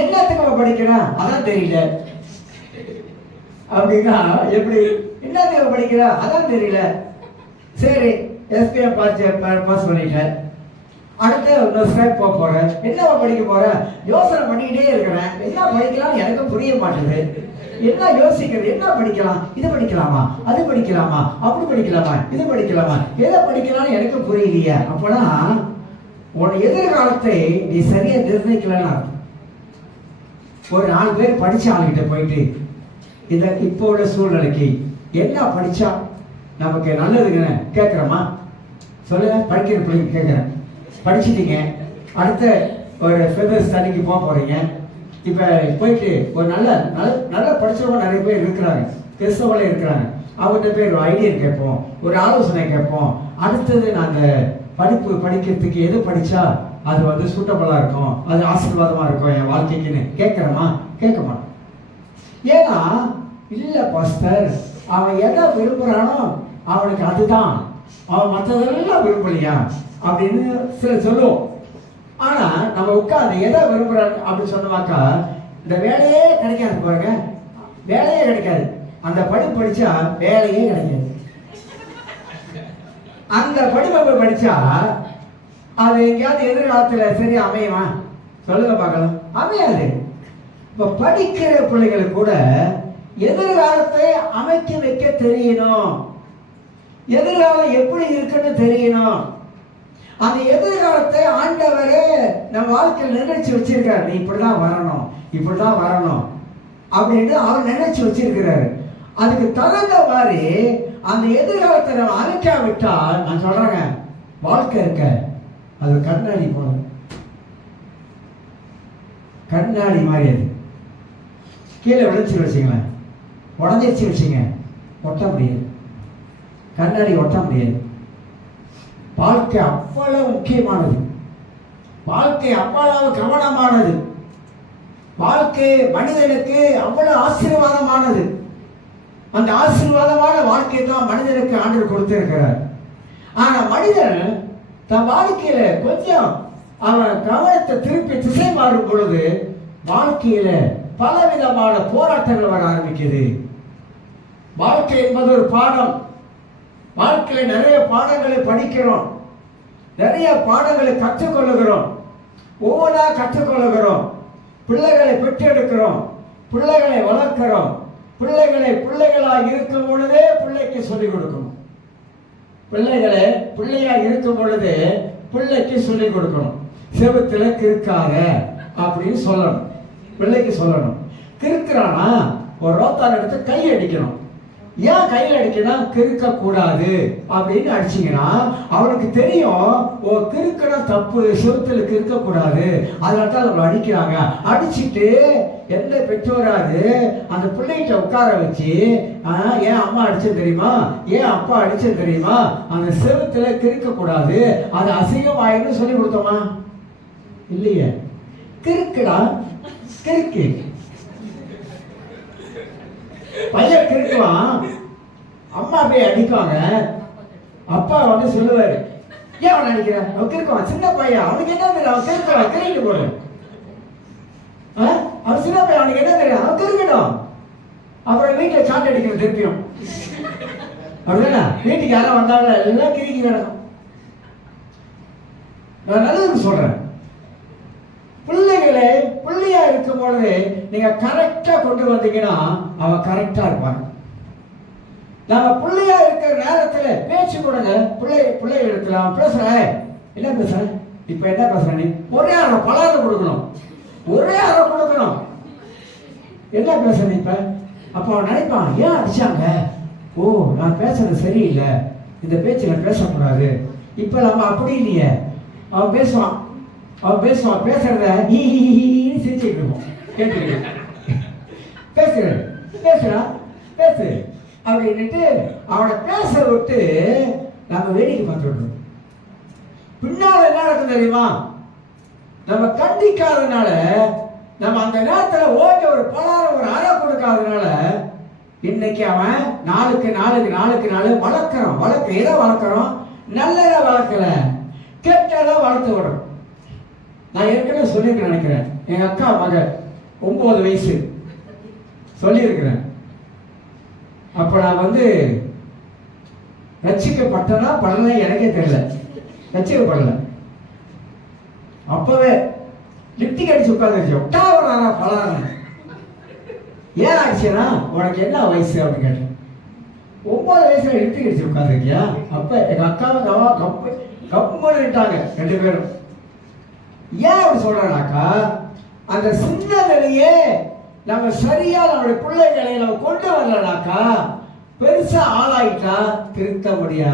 என்னத்துக்கு படிக்கிறேன் அதான் தெரியல அப்படின்னா எப்படி? என்னத்துக்கு படிக்கிற அதான் தெரியல. சரி, எஸ்பிஎம் பாஸ் பண்ணிட்டேன், அடுத்து இன்னொரு ஸ்டெப் போக போறேன். என்னவா படிக்க போறேன்? யோசனை பண்ணிக்கிட்டே இருக்கிறேன். என்ன படிக்கலாம் எனக்கு புரிய மாட்டேங்குது. என்ன யோசிக்கிறது? என்ன படிக்கலாம்? இது படிக்கலாமா, அது படிக்கலாமா, அப்படி படிக்கலாமா, இது படிக்கலாமா, எதை படிக்கலாம்னு எனக்கு புரியலையே. அப்போனா உன் எதிர்காலத்தை நீ சரியா நிர்ணயிக்கலன்னா, ஒரு 4 பேர் படிச்ச ஆளுகிட்ட போயிட்டு இத இப்போ உள்ள சூழ்நிலைக்கு என்ன படிச்சா நமக்கு நல்லதுன்னு கேட்கிறோமா? சொல்லுங்க. படிக்கிற பிள்ளைங்க கேட்கிறேன். படிச்சுட்டீங்க, அடுத்த ஒரு ஃபெதர் ஸ்டடிக்கு போக போறீங்க. இப்போ போயிட்டு ஒரு நல்ல படிச்சவங்க நிறைய பேர் இருக்கிறாங்க, கிறிஸ்தவங்களே இருக்கிறாங்க. அவங்ககிட்ட போய் ஒரு ஐடியா கேட்போம், ஒரு ஆலோசனை கேட்போம். அடுத்தது நாங்கள் படிக்கிறதுக்கு எது படித்தா அது சூட்டபுளாக இருக்கும், அது ஆசீர்வாதமாக இருக்கும் என் வாழ்க்கைக்குன்னு கேட்குறோமா? கேட்க மாட்டோம். ஏன்னா இல்லை பாஸ்டர், அவன் எதை விரும்புகிறானோ அவனுக்கு அதுதான், அவன் மற்றதெல்லாம் விரும்பலையா அப்படின்னு சில சொல்லுவோம். ஆனா நம்ம உட்காந்து எதை விரும்புறோம் அப்படின்னு சொன்னமாக்கா, இந்த வேலையே கிடைக்காது பாருங்க, வேலையே கிடைக்காது. அந்த படிப்பு படிச்சா வேலையே கிடைக்காது. அந்த படிப்பை படிச்சா அது எங்கேயாவது எதிர்காலத்துல சரி அமையுமா சொல்லுங்க பார்க்கலாம்? அமையாது. இப்ப படிக்கிற பிள்ளைகள் கூட எதிர்காலத்தை அமைக்க வைக்க தெரியணும். எதிர்காலம் எப்படி இருக்குன்னு தெரியணும். அந்த எதிர்காலத்தை ஆண்டவரே நம்ம வாழ்க்கையில் நினைச்சு வச்சிருக்காரு. நீ இப்படிதான் வரணும், இப்படிதான் வரணும் அப்படின்னு அவர் நினைச்சு வச்சிருக்கிறாரு. அதுக்கு தகுந்த மாதிரி அந்த எதிர்காலத்தை நம்ம அமைக்காவிட்டால், நான் சொல்றேங்க, வாழ்க்கை இருக்க அது கண்ணாடி போல, கண்ணாடி மாதிரி. அது கீழே விளைச்சி வச்சுங்களேன், உடஞ்சிச்சு வச்சுங்க, ஒட்ட முடியாது. கண்ணாடி ஒட்ட முடியாது. வாழ்க்கை அவ்வளவு முக்கியமானது, வாழ்க்கை அவ்வளவு கவனமானது, வாழ்க்கை மனிதனுக்கு அவ்வளவு ஆசீர்வாதமானது. அந்த ஆசீர்வாதமான வாழ்க்கையை தான் மனிதனுக்கு ஆண்டவர் கொடுத்திருக்கிறார். ஆனா மனிதன் தன் வாழ்க்கையில கொஞ்சம் அவன் கவனத்தை திருப்பி திசை மாறும் பொழுது வாழ்க்கையில பலவிதமான போராட்டங்கள் வர ஆரம்பிக்குது. வாழ்க்கை என்பது ஒரு பாடம். வாழ்க்கையில நிறைய பாடங்களை படிக்கிறோம், நிறைய பாடங்களை கற்றுக்கொள்ளுகிறோம், ஒவ்வொன்றா கற்றுக்கொள்ளுகிறோம். பிள்ளைகளை பெற்றெடுக்கிறோம், பிள்ளைகளை வளர்க்கிறோம். பிள்ளைகளாக இருக்கும் பொழுதே பிள்ளைக்கு சொல்லிக் கொடுக்கணும். பிள்ளையா இருக்கும் பொழுது பிள்ளைக்கு சொல்லிக் கொடுக்கணும். செவத்துல கிறுக்காத அப்படின்னு சொல்லணும், பிள்ளைக்கு சொல்லணும். கிறுக்கிறானா ஒரு ரோத்தார் எடுத்து கை அடிக்கணும். ஏன் கையில் அடிக்கணும்? கிறுக்க கூடாது அப்படின்னு அடிச்சிங்கன்னா அவனுக்கு தெரியும், ஓ கிறுக்கணும் தப்பு, செவத்துல கிறுக்க கூடாது, அதனால தான் நம்ம அடிக்கிறாங்க. அடிச்சுட்டு எந்த பெற்றோராது அந்த பிள்ளைகிட்ட உட்கார வச்சு, ஏன் அம்மா அடிச்சது தெரியுமா, ஏன் அப்பா அடிச்சது தெரியுமா, அந்த செவத்துல கிறுக்க கூடாது, அது அசிங்கமாயின்னு சொல்லி கொடுத்தோமா? இல்லையே. கிறுக்குடா, கிறுக்கு. பையன் கிறுக்குவான், அம்மா போய் அடிப்பாங்க. அப்பா வந்து சொல்லுவாரு, ஏன் அவன் அடிக்கிற, அவன் கிறுக்குவான், சின்ன பையன், அவனுக்கு என்ன தெரியும், அவன் கிறுக்குவான், கிறுக்கிட்டு போடு. அவன் சின்ன பையன், அவனுக்கு என்ன தெரியும், அவன் கிறுக்கட்டும். அப்புறம் வீட்டுல சாட்டை அடிக்கணும் திருப்பியும். அப்படின்னா வீட்டுக்கு யாரும் வந்தாங்க எல்லாம் கிறுக்கி கிடக்கும். நான் நல்லது சொல்றேன், பிள்ளைகளை பிள்ளையா இருக்கும் பொழுது நீங்க கரெக்டா கொண்டு வந்தீங்கன்னா அவன் கரெக்டா இருப்பாங்க. நம்ம பிள்ளையா இருக்கிற நேரத்துல பேச்சு கொடுங்க. பிள்ளை இடத்துல அவன் பேசுறேன், என்ன பேசுறேன், இப்ப என்ன பேசுறேன், நீ ஒரே அரை பலாரம் கொடுக்கணும், ஒரே அரை கொடுக்கணும். என்ன பேசுறேன் இப்ப? அப்ப அவன் நினைப்பான், ஏன் அடிச்சாங்க, ஓ நான் பேசுறது சரியில்லை, இந்த பேச்சு நான் பேசக்கூடாது. இப்ப நம்ம அப்படி இல்லையே, அவன் பேசுவான், பேசுறத சிரிச்சுட்டு இருப்போம், கேட்டுக்கிட்டு பேசுறா பேசு அப்படின்ட்டு அவனை பேச விட்டு நம்ம வேடிக்கை பார்த்துட்டு பின்னால என்ன நடக்கும் தெரியுமா? நம்ம கண்டிக்காதனால, நம்ம அந்த நேரத்தில் ஓட்ட ஒரு பலாரம் ஒரு அறை கொடுக்காதனால இன்னைக்கு அவன் நாளுக்கு நாள் வளர்க்க எதை வளர்க்குறோம்? நல்லதை வளர்க்கல, கெட்டதை வளர்த்து விடுறோம். நான் ஏற்கனவே சொல்லியிருக்கேன் நினைக்கிறேன், எங்க அக்கா மகன் 9 வயசு சொல்லியிருக்கிறேன். அப்ப நான் வந்து ரட்சிக்கப்பட்டனா படல எனக்கே தெரியல, ரட்சிக்கப்படல. அப்பவே லிப்டிக் அடிச்சு உட்காந்துருச்சு, ஒட்டாவரா பலாரம். ஏன் ஆச்சுன்னா உனக்கு என்ன வயசு அப்படின்னு கேட்டேன். 9 வயசுல லிப்டிக் அடிச்சு உட்காந்துருக்கியா? அப்ப எங்க அக்காவும் கம்பெனி விட்டாங்க 2 பேரும். ஏன் அப்படி சொல்றானாக்கா, அந்த சின்னதிலேயே நம்ம சரியா நம்மளுடைய பிள்ளைகளை நம்ம கொண்டு வரலனாக்கா பெருசா ஆளாயிட்டா திருத்தவே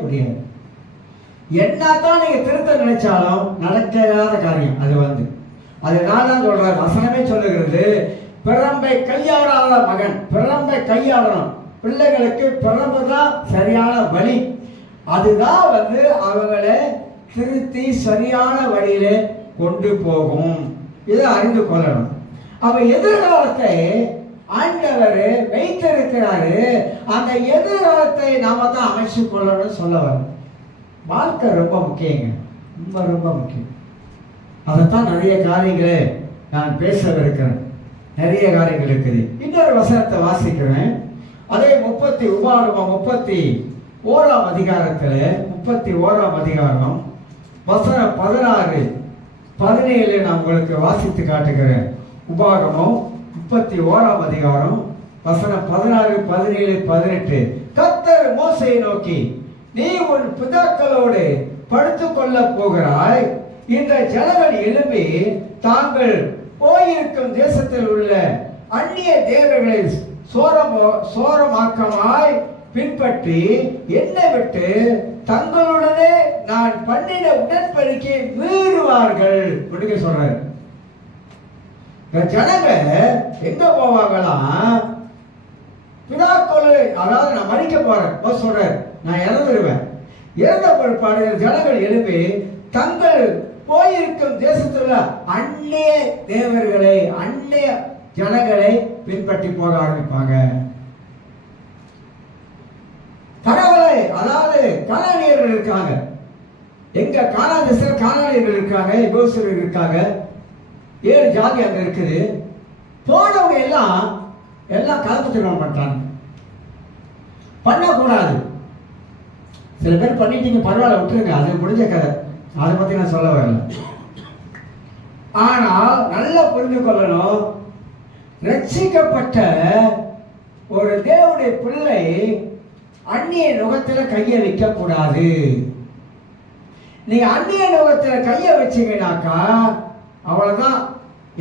முடியாது. என்னதான் நீங்க திருத்த நினைச்சாலும் நடக்காத காரியம் அது வந்து. அதனால தான் சொல்ற வசனமே சொல்லுகிறது, பிறம்பை கையாளாத மகன், பிறம்பை கையாளணும். பிள்ளைகளுக்கு பிறம்பு தான் சரியான வழி, அதுதான் வந்து அவங்களை திருத்தி சரியான வழியிலே கொண்டு போகும். இதை அறிந்து கொள்ளணும். அவ எதிர்காலத்தை ஆண்டவர் வைத்திருக்கிறாரு, அந்த எதிர்காலத்தை நாம தான் அமைச்சு கொள்ளணும்னு சொல்ல வரும். வாழ்க்கை ரொம்ப முக்கியங்க. ரொம்ப ரொம்ப முக்கியம். அதைத்தான் நிறைய காரியங்களை நான் பேசவிருக்கிறேன். நிறைய காரியங்கள் இருக்குது. இன்னொரு வசனத்தை வாசிக்கிறேன். அதே உபாகமம் 31ஆம் அதிகாரத்தில் 31ஆம் அதிகாரம் வசனம் 16, 17 நான் உங்களுக்கு வாசித்து காட்டுகிறேன். உபாகமம் 31ஆம் அதிகாரம் வசனம் 16, 17, 18. கர்த்தர் மோசேயை நோக்கி, நீ உன் பிதாக்களோடு படுத்துக் கொள்ள போகிறாய். இந்த ஜனங்கள் எழும்பி தாங்கள் போயிருக்கும் தேசத்தில் உள்ள அந்நிய தேவர்களை சோரமாக்கமாய் பின்பற்றி என்னை விட்டு தங்களுடனே நான் பண்ணின உடன்படிக்கை மீறுவார்கள். முடிக்க சொல்றாரு. ஜனங்க எங்க போவாங்களாம்? பிதாக்களை, அதாவது நான் மறிக்க போறேன் சொல்றாரு, நான் இறந்துருவேன். இறந்த பிற்பாடு ஜனங்கள் எழுப்பி தங்கள் போயிருக்கும் தேசத்துல அந்நிய தேவர்களை, அந்நிய ஜனங்களை பின்பற்றி போக ஆரம்பிப்பாங்க. கடவுளை, அதாவது கானானியர்கள் இருக்காங்க. எங்க கானான் தேசத்துல கானானியர்கள் இருக்காங்க, எபோசியர்கள் இருக்காங்க. 7 ஜாதி அங்க இருக்குது. போனவங்க எல்லாம் கலப்பு திருமணம் பண்றாங்க. பண்ணக்கூடாது. சில பேர் பண்ணிட்டீங்க, பரவாயில்ல, விட்டுருங்க, அது முடிஞ்ச கதை. அதை பத்தி நான் சொல்ல வரல. ஆனால் நல்லா புரிந்து கொள்ளணும், ரட்சிக்கப்பட்ட ஒரு தேவனுடைய பிள்ளை அந்நிய நுகத்துல கையை வைக்க கூடாது. நீங்க அந்நிய நுகத்துல கையை வச்சீங்கன்னாக்கா அவ்வளவுதான்,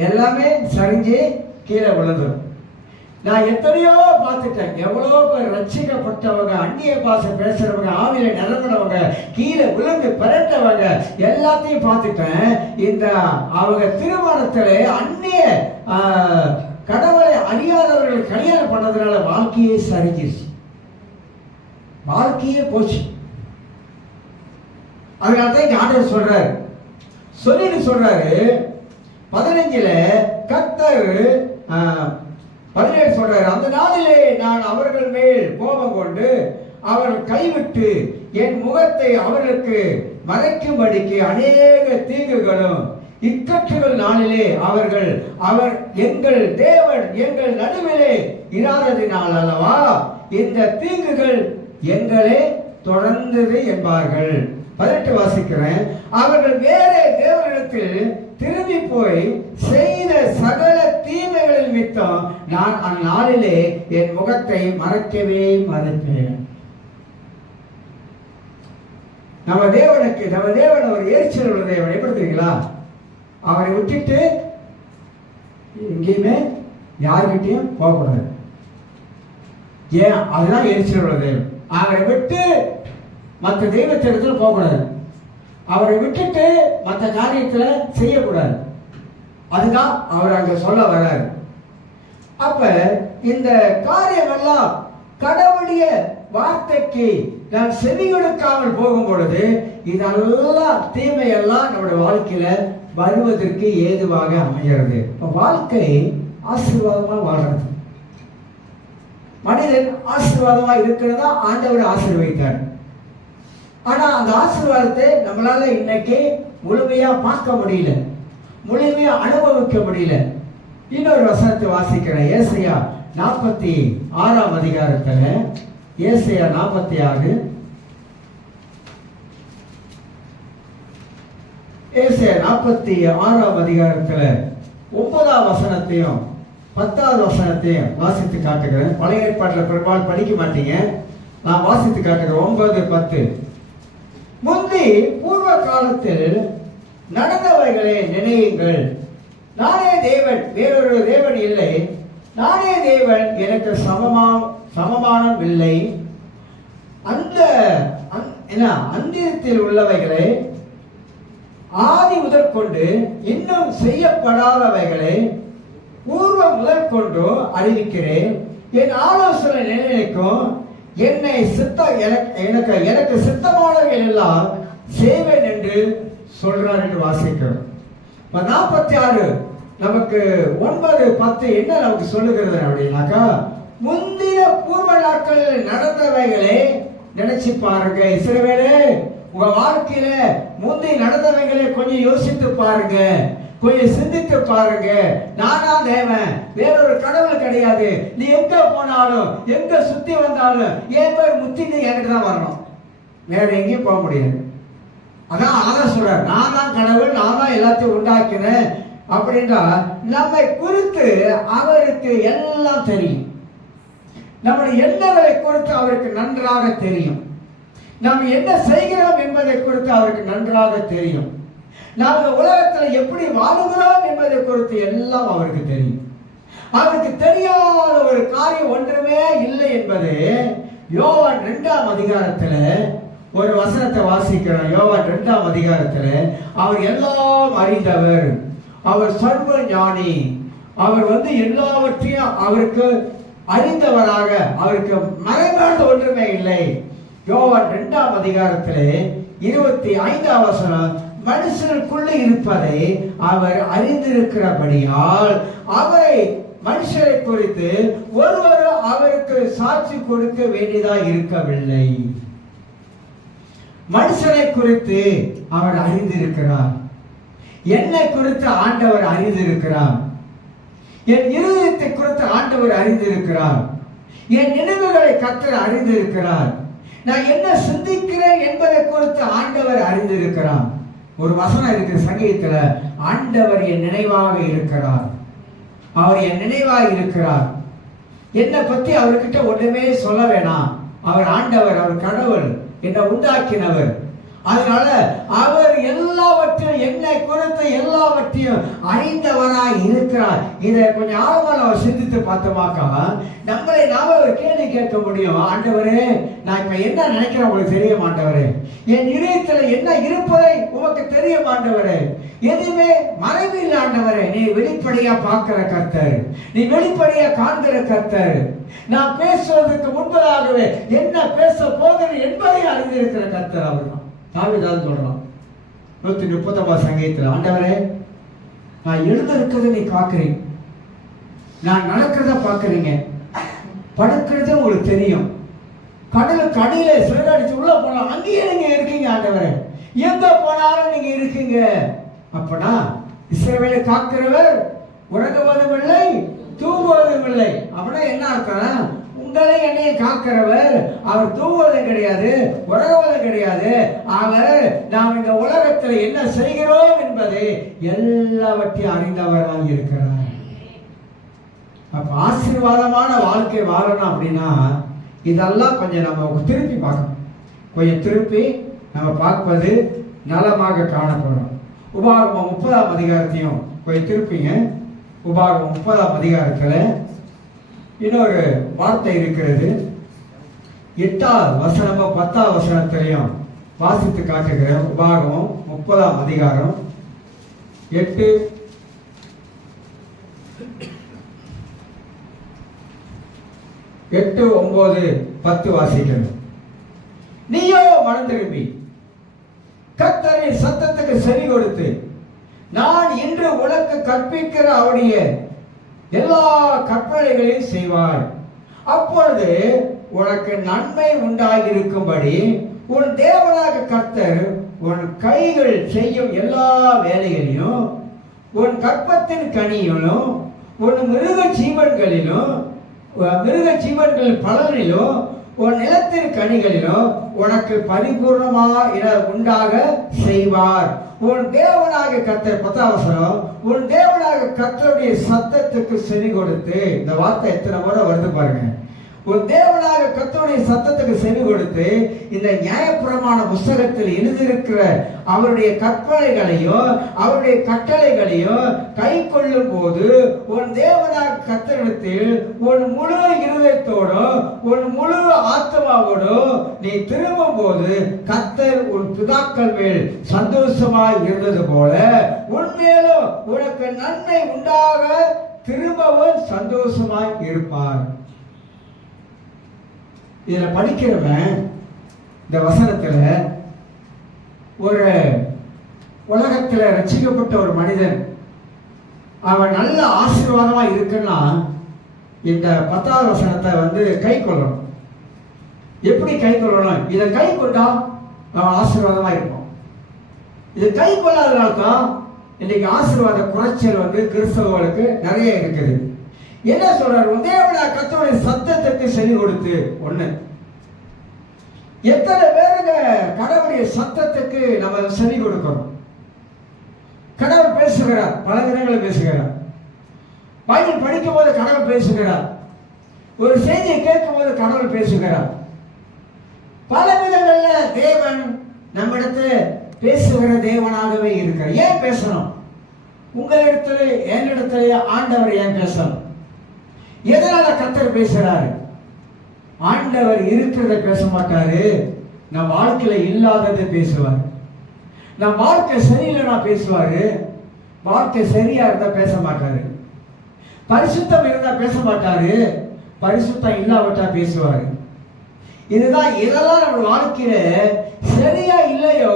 எல்லாமே சரிஞ்சு கீழே விழுந்துடும். நான் எத்தனையோ பார்த்துட்டேன். எவ்வளோ பேர் ரட்சிக்கப்பட்டவங்க, அந்நிய பாஷை பேசுறவங்க, ஆவியில நிரம்பினவங்க, கீழே விழுந்து பிறட்டவங்க எல்லாத்தையும் பார்த்துட்டேன். இந்த அவங்க திருமணத்திலே அந்நிய கடவுளை அறியாதவர்கள் கல்யாணம் பண்ணதுனால வாழ்க்கையே சரிஞ்சிருச்சு, வாழ்க்கையே போச்சு. அதனால்தான் இங்க ஆண்டவர் சொல்றாரு, சொல்றாரு 15ல கர்த்தர் 17 சொல்றாரு, அந்த நாளிலே நான் அவர்கள் மேல் கோபம் கொண்டு அவர்கள் கைவிட்டு என் முகத்தை அவர்களுக்கு மறைக்கும்படிக்கு அநேக தீங்குகளும் இக்கட்டுகள் நாளிலே அவர் எங்கள் தேவன் எங்கள் நடுவிலே இராததினால் அல்லவா இந்த தீங்குகள் எங்களே தொடர்ந்தது என்பார்கள். 18 வாசிக்கிறேன். அவர்கள் வேறே தேவனிடத்தில் திரும்பி போய் செய்த சகல தீமைகளின் நிமித்தம் நான் அந்நாளிலே என் முகத்தை மறைக்கவே மறைப்பேன். நம்ம தேவன் ஒரு எரிச்சல் உள்ள தேவன். எப்படி தெரியுங்களா? அவரை விட்டுட்டு எங்கேயுமே யாருக்கிட்டையும் போகக்கூடாது. ஏன்? அதுதான் எரிச்சல் உள்ள தேவன். அவரை விட்டு மற்ற தெய்வத்திடத்தில் போகக்கூடாது. அவரை விட்டுட்டு மற்ற காரியத்துல செய்யக்கூடாது. அதுதான் அவர் அங்க சொல்ல வர்றாரு. அப்ப இந்த காரியம் எல்லாம் கடவுளுடைய வார்த்தைக்கு நான் செவி கொடுக்காமல் போகும் பொழுது இதெல்லாம் தீமையெல்லாம் நம்முடைய வாழ்க்கையில வருவதற்கு ஏதுவாக அமைகிறது. வாழ்க்கை ஆசீர்வாதமா வாழ்றது, மனிதன் ஆசீர்வாதமா இருக்கிறதா ஆண்டவர் ஆசீர்வதித்தார். ஆனா அந்த ஆசீர்வாதத்தை நம்மளால இன்னைக்கு முழுமையா பார்க்க முடியல, முழுமையா அனுபவிக்க முடியல. இன்னொரு வசனத்தை வாசிக்கிறேன். ஏசாயா 46ஆம் அதிகாரத்துல, ஏசாயா 46, ஏசாயா 46ஆம் அதிகாரத்துல 9ஆம் வசனத்தையும் 10வது வசனத்தையும் வாசித்து காட்டுகிறேன். பழைய ஏற்பாட்டில் பெரும்பாலும் படிக்க மாட்டீங்க, நான் வாசித்து காட்டுகிறேன். 9, 10. முந்தி பூர்வ காலத்தில் நடந்தவைகளை நினையுங்கள். நானே தேவன், வேறொரு தேவன் இல்லை. நானே தேவன், எனக்கு சமமானம் இல்லை. அந்த அந்திரத்தில் உள்ளவைகளை ஆதி முதற்கொண்டு இன்னும் செய்யப்படாதவைகளை பூர்வம் முதற்கொண்டு அறிவிக்கிறேன். என் ஆலோசனை நினைக்கும் என்னை எனக்கு சித்தமானவைகள் எல்லாம் செய்வேன் என்று சொல்றார் என்று வாசிக்கிறோம். 46 நமக்கு 9, 10 என்ன நமக்கு சொல்லுகிறது அப்படின்னாக்கா, முந்தின பூர்வ நாட்களில் நடந்தவைகளை நினைச்சு பாருங்க. இஸ்ரவேலே, உங்க வாழ்க்கையில முந்தி நடந்தவங்களை கொஞ்சம் யோசித்து பாருங்க, கொஞ்சம் சிந்தித்து பாருங்க. நானா தேவன், வேறொரு கடவுள் கிடையாது. நீ எங்க போனாலும் எங்க சுத்தி வந்தாலும் என் பேர் முத்தின்னு என்கிட்ட தான் வரணும், வேற எங்கேயும் போக முடியாது. அதான் ஆதான் சொல்றார், நான் தான் கடவுள், நான் தான் எல்லாத்தையும் உண்டாக்கினேன் அப்படின்னா நம்மை குறித்து அவருக்கு எல்லாம் தெரியும். நம்முடைய எண்ணங்களை குறித்து அவருக்கு நன்றாக தெரியும். நாம் என்ன செய்கிறோம் என்பதை குறித்து அவருக்கு நன்றாக தெரியும். நாம் உலகத்தில் எப்படி வாழுகிறோம் என்பதை குறித்து எல்லாம் அவருக்கு தெரியும். அவருக்கு தெரியாத ஒரு காரியம் ஒன்றுமே இல்லை என்பது யோவான் 2ஆம் அதிகாரத்தில் ஒரு வசனத்தை வாசிக்கிறோம். யோவான் 2ஆம் அதிகாரத்தில் அவர் எல்லாம் அறிந்தவர், அவர் சர்வ ஞானி, அவர் எல்லாவற்றையும் அவருக்கு அறிந்தவராக, அவருக்கு மறைவான ஒன்றுமே இல்லை. யோவான் 2ஆம் அதிகாரத்திலே 25ஆம் வசனம், மனுஷனுக்குள்ளே இருப்பதை அவர் அறிந்திருக்கிறபடியால் அவரை மனுஷரை குறித்து ஒருவரும் அவருக்கு சாட்சி கொடுக்க வேண்டியதா இருக்கவில்லை. மனுஷனை குறித்து அவர் அறிந்திருக்கிறார். என்னை குறித்து ஆண்டவர் அறிந்திருக்கிறார். என் இருதயத்தை குறித்து ஆண்டவர் அறிந்திருக்கிறார். என் நினைவுகளை கர்த்தர் அறிந்திருக்கிறார். நான் என்ன சிந்திக்கிறேன் என்பதை குறித்து ஆண்டவர் அறிந்திருக்கிறார். ஒரு வசனம் இருக்கு சங்கீதத்துல, ஆண்டவர் என் நினைவாக இருக்கிறார், அவர் என் நினைவாக இருக்கிறார். என்னை பத்தி அவர்கிட்ட ஒண்ணுமே சொல்ல வேணாம். அவர் ஆண்டவர், அவர் கடவுள், என்னை உண்டாக்கினவர். அதனால அவர் எல்லாவற்றையும், என்னை குறித்து எல்லாவற்றையும் அறிந்தவராய் இருக்கிறார். இதை கொஞ்சம் ஆழமாக சிந்தித்து பார்த்தோமாக்கா நம்மளை நாம ஒரு கேள்வி கேட்க முடியும். ஆண்டவரே, நான் இப்ப என்ன நினைக்கிறேன் உங்களுக்கு தெரிய மாட்டவரே, என் இதயத்துல என்ன இருப்பதை உமக்கு தெரிய மாட்டவரே, எதுவுமே மறைவு இல்லை ஆண்டவரே. நீ வெளிப்படையா பார்க்கிற கர்த்தர், நீ வெளிப்படையா காண்கிற கர்த்தர். நான் பேசுவதற்கு முன்பதாகவே என்ன பேச போகிறது என்பதை அறிந்திருக்கிற கர்த்தர் அவர் தான். தாவீது சொல்றான் 130ஆம் சங்கீதத்தில், ஆண்டவரே, நான் எழுந்திருக்கிறத நீ பார்க்கிறீங்க, நான் நடக்கிறத பார்க்கிறீங்க, படுக்கிறது உங்களுக்கு தெரியும். கடலுக்கு அடியில சிறகடிச்சு உள்ள போனா அங்கேயே நீங்க இருக்கீங்க ஆண்டவரே, எங்க போனாலும் நீங்க இருக்கீங்க. அப்பனா இஸ்ரவேலை காக்கிறவர் உறங்குவதும் இல்லை தூங்குவதும் இல்லை. அப்படின்னா என்ன அர்த்தம்? உங்களை என்னை காக்கிறவர் அவர் தூங்குவதும் கிடையாது, உறங்குவதும் கிடையாது. அவர் நாம் இந்த உலகத்தில் என்ன செய்கிறோம் என்பதை எல்லாவற்றையும் அறிந்தவராக இருக்கிறார். அப்ப ஆசீர்வாதமான வாழ்க்கை வாழணும் அப்படின்னா இதெல்லாம் கொஞ்சம் நம்ம திருப்பி பார்க்கணும். கொஞ்சம் திருப்பி நம்ம பார்ப்பது நலமாக காணப்படும். உபாகமம் 30ஆம் அதிகாரத்தையும் கொஞ்சம் திருப்பிங்க. உபாகமம் 30ஆம் அதிகாரத்தில் இன்னொரு வார்த்தை இருக்கிறது. 8ஆம் வசனமும் 10ஆம் வசனத்திலையும் வாசித்து காட்டுகிறேன். உபாகமம் 30ஆம் அதிகாரம் 8, 9, 10 வாசிக்கிறேன். நீயோ மனம் திரும்பி கர்த்தரின் சத்தத்துக்கு செவி கொடுத்து நான் இன்று உனக்கு கற்பிக்கிற அவருடைய எல்லா கற்பனைகளையும் செய்வாய். அப்பொழுது உனக்கு நன்மை உண்டாகியிருக்கும்படி உன் தேவனாக கர்த்தர் உன் கைகள் செய்யும் எல்லா வேலைகளையும், உன் கற்பத்தின் கனியிலும், உன் மிருக ஜீவன்களின் பலனிலும், உன் நிலத்தின் கனிகளிலும் உனக்கு பரிபூர்ணமாக உண்டாக செய்வார். உன் தேவனாக கர்த்தர் 10ஆம் வசனம், உன் தேவனாக கர்த்தருடைய சத்தத்துக்கு செவி கொடுத்து. இந்த வார்த்தை எத்தனை முறை வருது பாருங்க. உன் தேவனாக கர்த்தருடைய சத்தத்துக்கு செவி கொடுத்து இந்த நியாயப்பிரமாண புஸ்தகத்தில் எழுதியிருக்கிற அவருடைய கற்பனைகளையும் அவருடைய கட்டளைகளையும் கை கொள்ளும் போது உன் தேவனாக கர்த்தரிடத்தில் உன் முழு இருதயத்தோடும் உன் முழு ஆத்மாவோடும் நீ திரும்பும் போது கர்த்தர் உன் பிதாக்கள் மேல் சந்தோஷமாய் இருந்தது போல உன்மேலும் உனக்கு நன்மை உண்டாக திரும்பவும் சந்தோஷமாய் இருப்பார். இதுல படிக்கிறவன் இந்த வசனத்துல ஒரு உலகத்துல ரட்சிக்கப்பட்ட ஒரு மனிதன் அவன் நல்ல ஆசீர்வாதமா இருக்குன்னா இந்த 10ஆம் வசனத்தை கை கொள்ளணும். எப்படி கை கொள்ளணும்? இதை கை கொண்டா ஆசீர்வாதமாக இருப்போம். இது கை கொள்ளாதனால்தான் இன்னைக்கு ஆசீர்வாத குறைச்சல் கிறிஸ்தவர்களுக்கு நிறைய இருக்குது. என்ன சொல்றாரு? தேவனுடைய கர்த்தருடைய சத்தத்துக்கு செவி கொடுத்து. ஒண்ணு, எத்தனை பேருங்க கடவுளுடைய சத்தத்துக்கு நம்ம செவி கொடுக்கணும்? கடவுள் பேசுகிறார், பல விதங்களில் பேசுகிறார். பைபிள் படிக்கும் போது கடவுள் பேசுகிறார், ஒரு செய்தியை கேட்கும் போது கடவுள் பேசுகிறார். பல விதங்கள்ல தேவன் நம்மிடத்துல பேசுகிற தேவனாகவே இருக்கிறார். ஏன் பேசணும்? உங்களிடத்துல என்னிடத்துல ஆண்டவர் ஏன் பேசணும்? எதனால கர்த்தர் பேசுறாரு? ஆண்டவர் இருக்கிறத பேச மாட்டாரு, நம் வாழ்க்கையில இல்லாததை பேசுவார். நம் வாழ்க்கை சரியில்லைன்னா பேசுவாரு, வாழ்க்கை சரியா இருந்தா பேச மாட்டாரு. பரிசுத்தம் இருந்தா பேச மாட்டாரு, பரிசுத்தம் இல்லாவிட்டா பேசுவாரு. இதுதான். இதெல்லாம் நம்ம வாழ்க்கையில சரியா இல்லையோ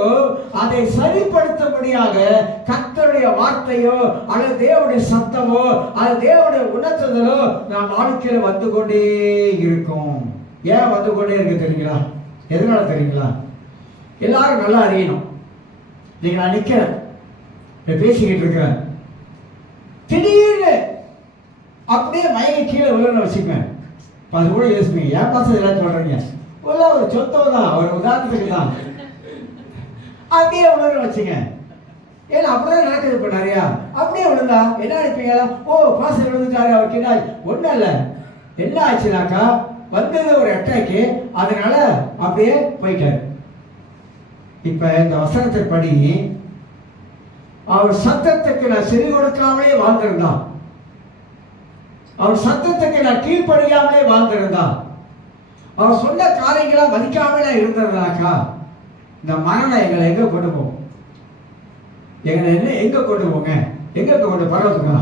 அதை சரிப்படுத்தும்படியாக கர்த்தருடைய வார்த்தையோ அல்லது தேவனுடைய சத்தமோ அல்லது தேவனுடைய உணர்த்துதலோ நம் வாழ்க்கையில வந்து கொண்டே இருக்கும். ஏன் வந்து கொண்டே இருக்கு தெரியுங்களா? எதனால தெரியுங்களா? எல்லாரும் நல்லா அறியணும். நீங்க நான் நிக்கிறேன், பேசிக்கிட்டு இருக்கிறேன், திடீர்னு அப்படியே மயங்கி கீழே விழுன்னு வச்சுக்கேன். அது கூட யோசிப்பீங்க, ஏன் பாசம் எல்லாம் சொல்றீங்க? உள்ள ஒரு சொத்தம் தான், ஒரு உதாரணத்துக்கு தான். அப்படியே விழுன்னு வச்சுங்க. ஏன்னா அப்படிதான் நடக்குது இப்ப நிறையா. அப்படியே விழுந்தா என்ன நினைப்பீங்களா? ஓ, பாசம் விழுந்துட்டாரு, அவருக்கு என்ன ஒன்றும் இல்லை. என்ன ஆச்சுனாக்கா வந்தது ஒரு அட்டாக்கு, அதனால அப்படியே போயிட்டாரு. இப்ப இந்த வசனத்தின்படி அவர் சத்தத்துக்கு நான் செவி கொடுக்காமலே வாழ்ந்திருந்தான், அவர் சத்தத்துக்கு நான் கீழ்ப்படியாமலே வாழ்ந்திருந்தான், அவர் சொன்ன காரியங்களா மதிக்காமலே இருந்ததுனாக்கா இந்த மரணம் எங்களை எங்க கொண்டு போகும்? எங்களை என்ன எங்க கொண்டு போங்க? எங்க கொண்டு பரவத்துக்கா?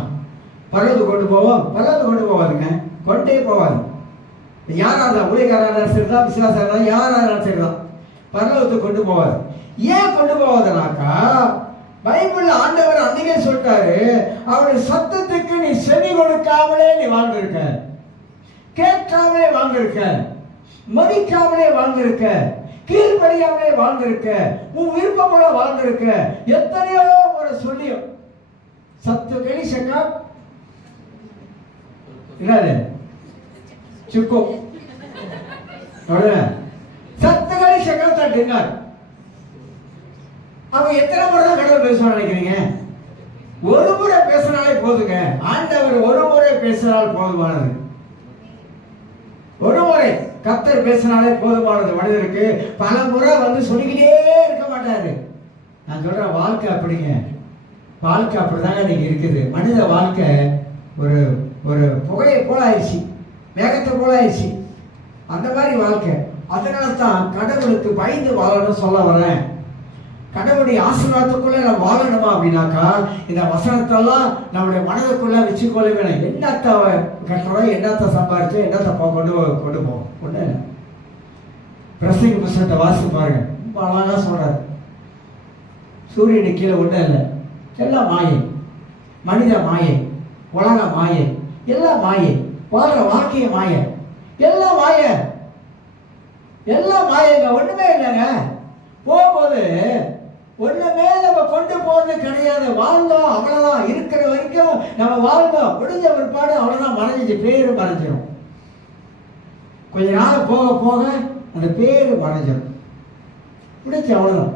பரவத்து கொண்டு போவோம்? பரவத்து கொண்டு போவாதுங்க, கொண்டே போவாது. யாரா இருந்தா, ஊழியக்காரா சரிதான், விசுவாசா இருந்தா, யாரா இருந்தாலும் சரிதான், பரவத்து கொண்டு போவாது. ஏன் கொண்டு போவாதுனாக்கா பைபிள் ஆண்டவர் அன்னைக்கே சொல்லிட்டாரு, அவருடைய சத்தத்துக்கு நீ செவி கொடுக்காமலே நீ வாழ்ந்திருக்க, கேட்காமலே வாழ்ந்திருக்க, மதிக்காமலே வாழ்ந்திருக்க, கீழ்படியாமலே வாழ்ந்திருக்க, உன் விருப்பம் போல வாழ்ந்திருக்க. எத்தனையோ ஒரு சொல்லியும் சத்து கணிசக்கா என்னது சுக்கோ சத்து கணிசக்கா தட்டினார். அவன் எத்தனை முறை தான் கடவுள் பேச நினைக்கிறீங்க? ஒரு முறை பேசினாலே போதுங்க. ஆண்டவர் ஒரு முறை பேசினால் போதுமானது. ஒரு முறை கர்த்தர் பேசினாலே போதுமானது. மனிதருக்கு பல முறை சொல்லிக்கிட்டே இருக்க மாட்டாரு. நான் சொல்றேன், வாழ்க்கை அப்படிங்க. வாழ்க்கை அப்படிதாங்க இன்னைக்கு இருக்குது. மனித வாழ்க்கை ஒரு ஒரு புகையை போல ஆயிடுச்சு, மேகத்தை போல ஆயிடுச்சு, அந்த மாதிரி வாழ்க்கை. அதனால தான் கடவுளுக்கு பயந்து வாழணும்னு சொல்ல வரேன். கடவுளுடைய ஆசீர்வாதத்துக்குள்ள நம்ம வாழணுமா அப்படின்னாக்கா இந்த வசனத்தெல்லாம் நம்முடைய மனதுக்குள்ள வச்சுக்கொள்ள வேணும். என்னத்தை கட்டுறோம், என்னத்தை சம்பாரிச்சோம், என்னத்தை கொண்டு போவோம்? ஒண்ணு இல்லை. பிரசங்க புத்தகத்தை வாசி பாருங்க, ரொம்ப அழகா சொல்றாரு. சூரியனு கீழே ஒன்றும் இல்லை, எல்லாம் மாயை, மனித மாயை, உலக மாயை, எல்லாம் மாயை, வாழ்ற வாழ்க்கைய மாயை, எல்லாம் மாயை, எல்லாம் மாயங்க, ஒண்ணுமே இல்லைங்க. போகும்போது ஒண்ணுமே நம்ம கொண்டு போறது கிடையாது. வாழ்ந்தோம், அவ்வளவுதான். இருக்கிற வரைக்கும் நம்ம வாழ்ந்தோம், முடிஞ்ச பிற்பாடு அவ்வளவுதான், மறைஞ்சிச்சு, பேரு மறைஞ்சிடும். கொஞ்ச நாள் போக போக அந்த பேரு மறைஞ்சிடும், முடிச்சு, அவ்வளவுதான்.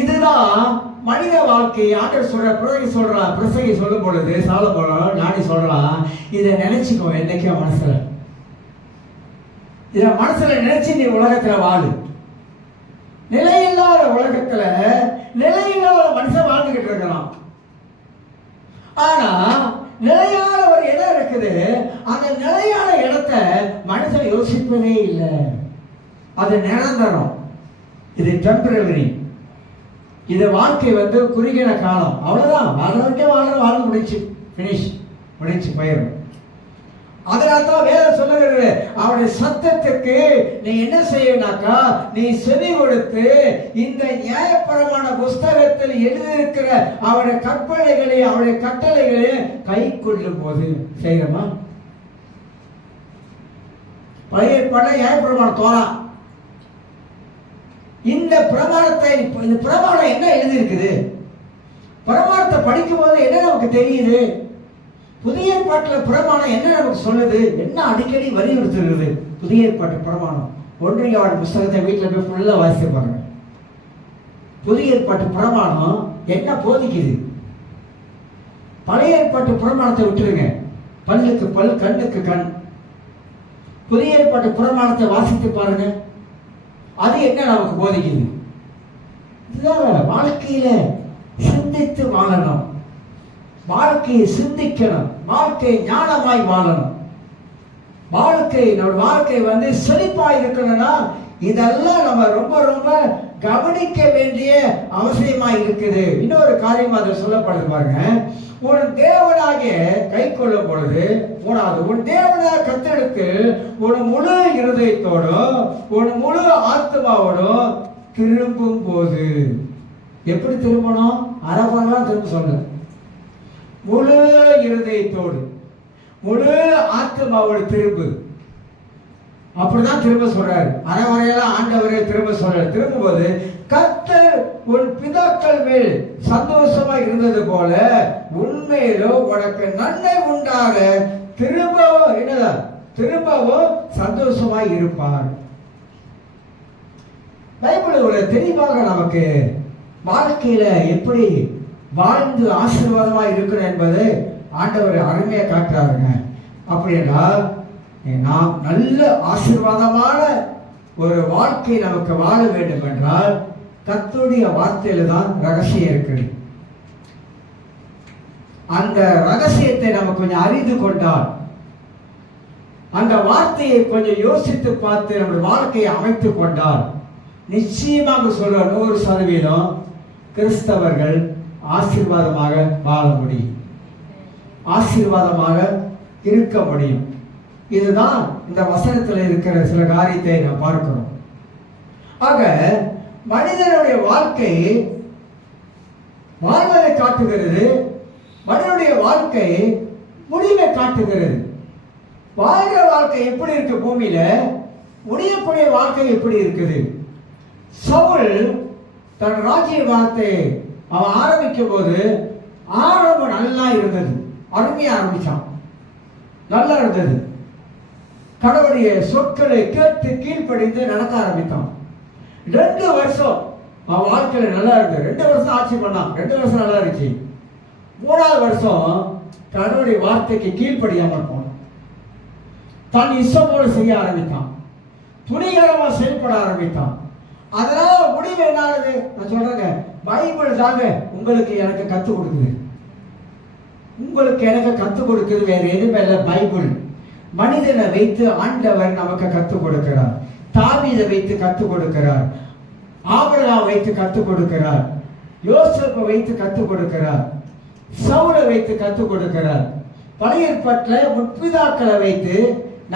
இதுதான் மனித வாழ்க்கை. ஆண்டவர் சொல்ற, பிரசங்கி சொல்லும் பொழுது சாலமோன் நாடி சொல்றான், இதை நினைச்சுக்கோ என்னைக்கும் மனசுல, இத மனசுல நினைச்சு நீ உலகத்துல வாழு. நிலையில்லாத உலகத்துல நிலையில்லாத மனுஷன் வாழ்ந்துகிட்டு இருக்கலாம். ஆனா நிலையான ஒரு இடம் இருக்குது, அந்த நிலையான இடத்தை மனுஷன் யோசிப்பதே இல்லை. அது நிரந்தரம், இது டெம்பரவரி. இது வாழ்க்கை குறுகின காலம், அவ்வளவுதான். வாழ்க்கை வாழ்ந்து முடிச்சு, பினிஷ், முடிச்சு போயிடும். அதனால்தான் வேதம் சொல்லுகிறது, அவருடைய சத்தத்துக்கு நீ என்ன செய்யனாக்கா நீ செவி கொடுத்து இந்த நியாயப்பிரமாண புஸ்தகத்தில் எழுதியிருக்கிற அவருடைய கற்பனைகளை, அவருடைய கட்டளைகளை கை கொள்ளும் போது செய்யணுமா? பழைய ஏற்பாடு நியாயப்பிரமாணம் தோறா, இந்த பிரமாணத்தை, இந்த பிரமாணம் என்ன எழுதியிருக்குது? பிரமாணத்தை படிக்கும் போது என்ன நமக்கு தெரியுது? புதிய ஏற்பாட்டில் பிரமாணம் என்ன நமக்கு சொல்லுது? என்ன அடிக்கடி வலியுறுத்துகிறது புதிய ஏற்பாட்டு பிரமாணம்? 1 யோவான் புத்தகத்தை வீட்டில் போய் ஃபுல்லாக வாசித்து பாருங்க. புதிய ஏற்பாட்டு பிரமாணம் என்ன போதிக்குது? பழைய ஏற்பாட்டு பிரமாணத்தை விட்டுருங்க, பல்லுக்கு பல் கண்ணுக்கு கண். புதிய ஏற்பாட்டு பிரமாணத்தை வாசித்து பாருங்க, அது என்ன நமக்கு போதிக்குது? இதுதான் வாழ்க்கையில சிந்தித்து வாழணும், வாழ்க்கையை சிந்திக்கணும், வாழ்க்கையை ஞானமாய் வாழணும். நம்ம வாழ்க்கை செழிப்பாய் இருக்கணும்னா இதெல்லாம் நம்ம ரொம்ப ரொம்ப கவனிக்க வேண்டிய அவசியமாய் இருக்குது. இன்னொரு காரியம் அதில் சொல்லப்படுது பாருங்க. உன் தேவனாகிய கை கொள்ளும் பொழுது, மூணாவது, உன் தேவனாக கர்த்தருக்கு உன் முழு இருதயத்தோடும் உன் முழு ஆத்மாவோடும் திரும்பும் போது. எப்படி திரும்பணும்? அறப்பெல்லாம் திரும்ப சொல்ல, முழு இருதயத்தோடு முழு ஆத்மாவோடு திரும்பு. அப்படிதான் திரும்ப சொல்றாரு. அறவரையெல்லாம் ஆண்டவரே திரும்ப சொல்றாரு. திரும்பும்போது கர்த்தர் உன் பிதாக்கள் மேல் சந்தோஷமா இருந்தது போல உண்மையிலோ உனக்கு நன்மை உண்டாக திரும்பவும் என்னதான் திரும்பவும் சந்தோஷமாய் இருப்பார். பைபிள் ஒரு தெளிவாக நமக்கு வாழ்க்கையில எப்படி வாழ்ந்து ஆசீர்வாதமாக இருக்கணும் என்பது ஆண்டவர் அருமையை காட்டுறாருங்க. அப்படின்னா நாம் நல்ல ஆசீர்வாதமான ஒரு வாழ்க்கை நமக்கு வாழ வேண்டும் என்றால் கர்த்தருடைய வார்த்தையில தான் ரகசியம் இருக்குது. அந்த ரகசியத்தை நம்ம கொஞ்சம் அறிந்து கொண்டால், அந்த வார்த்தையை கொஞ்சம் யோசித்து பார்த்து நம்முடைய வாழ்க்கையை அமைத்துக் கொண்டால், நிச்சயமாக சொல்ற 100% கிறிஸ்தவர்கள் ஆசீர்வாதமாக வாழ முடியும், ஆசீர்வாதமாக இருக்க முடியும். இதுதான் இந்த வசனத்தில் இருக்கிற சில காரியத்தை நாம் பார்க்கிறோம். ஆக மனிதனுடைய வாழ்க்கை வாழ்வதை காட்டுகிறது, மனிதனுடைய வாழ்க்கை முடிவை காட்டுகிறது. வாழ்கிற வாழ்க்கை எப்படி இருக்கு பூமியில, முடியக்கூடிய வாழ்க்கை எப்படி இருக்குது? சவுல் தன் ராஜ்யபாரத்தை அவன் ஆரம்பிக்கும் போது ஆரம்பம் நல்லா இருந்தது, அருமையா ஆரம்பிச்சான், நல்லா இருந்தது. கடவுளுடைய சொற்களை கேட்டு கீழ்ப்படிந்து நடக்க ஆரம்பித்தான். 2 வருஷம் அவன் வாழ்க்கையில நல்லா இருந்தது. 2 வருஷம் ஆட்சி பண்ணான், 2 வருஷம் நல்லா இருந்துச்சு. 3ஆவது வருஷம் கடவுளுடைய வார்த்தைக்கு கீழ்ப்படியாமல் போனான். தன் இஷ்டம் போல செய்ய ஆரம்பித்தான், துணிகரமா செயல்பட ஆரம்பித்தான். அதனால முடிவு என்னானது? நான் சொல்றேங்க, பைபிள் தாங்க உங்களுக்கு எனக்கு கற்றுக் கொடுக்குது, உங்களுக்கு எனக்கு கற்றுக் கொடுக்குது, வேற எதுவுமே இல்லை. பைபிள் மனிதனை வைத்து ஆண்டவர் நமக்கு கற்றுக் கொடுக்கிறார். தாவீதை வைத்து கற்றுக் கொடுக்கிறார், ஆபிரகாம் வைத்து கற்றுக் கொடுக்கிறார், யோசேப்பை வைத்து கற்றுக் கொடுக்கிறார், சவுலை வைத்து கற்றுக் கொடுக்கிறார். பழைய ஏற்பாட்டில் முற்பிதாக்களை வைத்து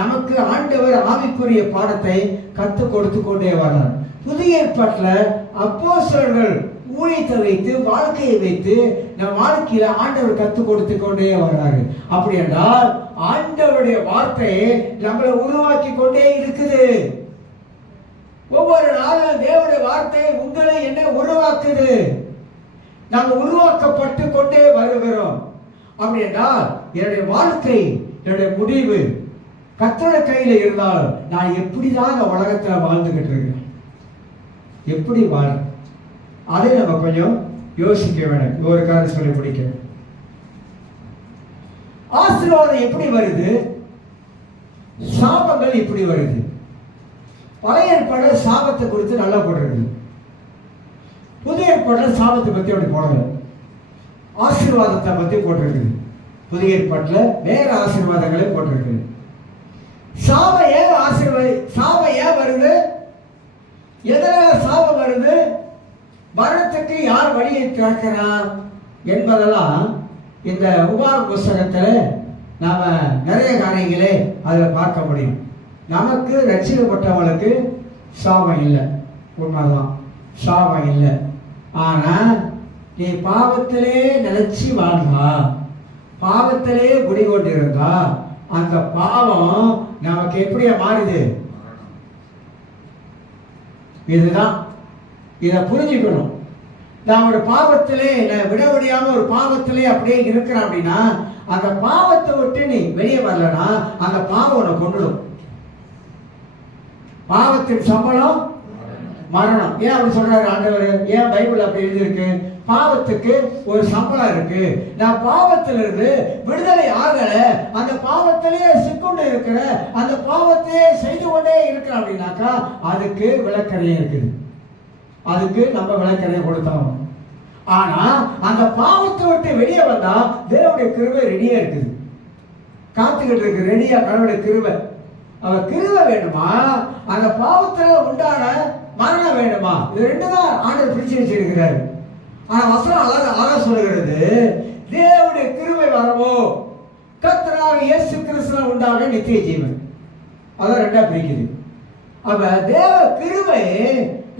நமக்கு ஆண்டவர் ஆவிக்குரிய பாடத்தை கற்றுக் கொடுத்து கொண்டே வரார். புதிய ஏற்பாட்டில் அப்போஸ்தலர்கள் ஊழியத்தை வைத்து வாழ்க்கையை வைத்து நம் வாழ்க்கையில ஆண்டவர் கற்றுக் கொடுத்து கொண்டே வர்றாரு. அப்படி என்றால் ஆண்டவருடைய வார்த்தையை நம்மளை உருவாக்கி கொண்டே இருக்குது. ஒவ்வொரு நாளும் தேவனுடைய வார்த்தை உங்களை என்ன உருவாக்குது, நாம் உருவாக்கப்பட்டு கொண்டே வருகிறோம். அப்படி என்றால் என்னுடைய வாழ்க்கை, என்னுடைய முடிவு கர்த்தருடைய கையில இருந்தால் நான் எப்படிதான் இந்த உலகத்தில் வாழ்ந்துகிட்டு இருக்கேன், எப்படி வாழ, அதை நம்ம கொஞ்சம் யோசிக்க வேண்டும். ஒரு காரணம் சொல்லி முடிக்கிறேன். ஆசீர்வாதம் எப்படி வருது, சாபங்கள் எப்படி வருது? பழைய ஏற்பாடு சாபத்தை குறித்து நல்லா போடுறது, புதிய ஏற்பாட்டில் சாபத்தை பற்றி அப்படி போடல, ஆசீர்வாதத்தை பற்றி போட்டிருக்குது. புதிய ஏற்பாட்டில் வேற ஆசீர்வாதங்களே போட்டிருக்குது. சாபம் ஏன் வருது? எதனால சாபம் வருது? மரணத்துக்கு யார் வழியை திறக்கிறார் என்பதெல்லாம் இந்த உபாகம புஸ்தகத்தில் நாம நிறைய காரியங்களே அதில் பார்க்க முடியும். நமக்கு ரட்சிக்கப்பட்டவங்களுக்கு சாபம் இல்லை, உண்மைதான், சாபம் இல்லை. ஆனால் நீ பாவத்திலே நினைச்சு வாழ்ந்தா, பாவத்திலே குடிகொண்டிருந்தா, அந்த பாவம் நமக்கு எப்படியா மாறுது? இதுதான் இதை புரிஞ்சுக்கணும். நான் ஒரு பாவத்திலே நான் விட முடியாம ஒரு பாவத்திலே அப்படியே இருக்கிறேன் அப்படின்னா அந்த பாவத்தை விட்டு நீ வெளியே வரலன்னா அந்த பாவம் உன்னை கொண்டுடும். பாவத்தின் சம்பளம் மரணம். ஏன் அப்படி சொல்றாரு ஆண்டவர்? ஏன் பைபிள் அப்படி எழுதியிருக்கு? பாவத்துக்கு ஒரு சம்பளம் இருக்கு. நான் பாவத்திலிருந்து விடுதலை ஆகல, அந்த பாவத்திலேயே சிக்கொண்டு இருக்கிற, அந்த பாவத்தையே செய்து கொண்டே இருக்கிறேன் அப்படின்னாக்கா அதுக்கு விளக்கறையே இருக்குது. அதுக்கு நம்ம விளக்கறையை கொடுத்தோம். ஆனா அந்த பாவத்தை விட்டு வெளியே வந்தா தேவனுடைய கிருபை ரெடியா இருக்குது, காத்துக்கிட்டு இருக்கு ரெடியா. கடவுளுடைய கிருபை, அவ கிருபை வேணுமா, அந்த பாவத்துல உண்டான மரணம் வேணுமா? இது ரெண்டு தான் ஆண்டவர் பிரிச்சு வச்சிருக்கிறாரு. ஆனா வசனம் அழகா சொல்லுகிறது, தேவனுடைய கிருபை வரவோ கர்த்தராகிய இயேசு கிறிஸ்துவின் உண்டான நித்திய ஜீவன். அதான் ரெண்டா பிரிக்குது. அப்ப தேவ கிருபை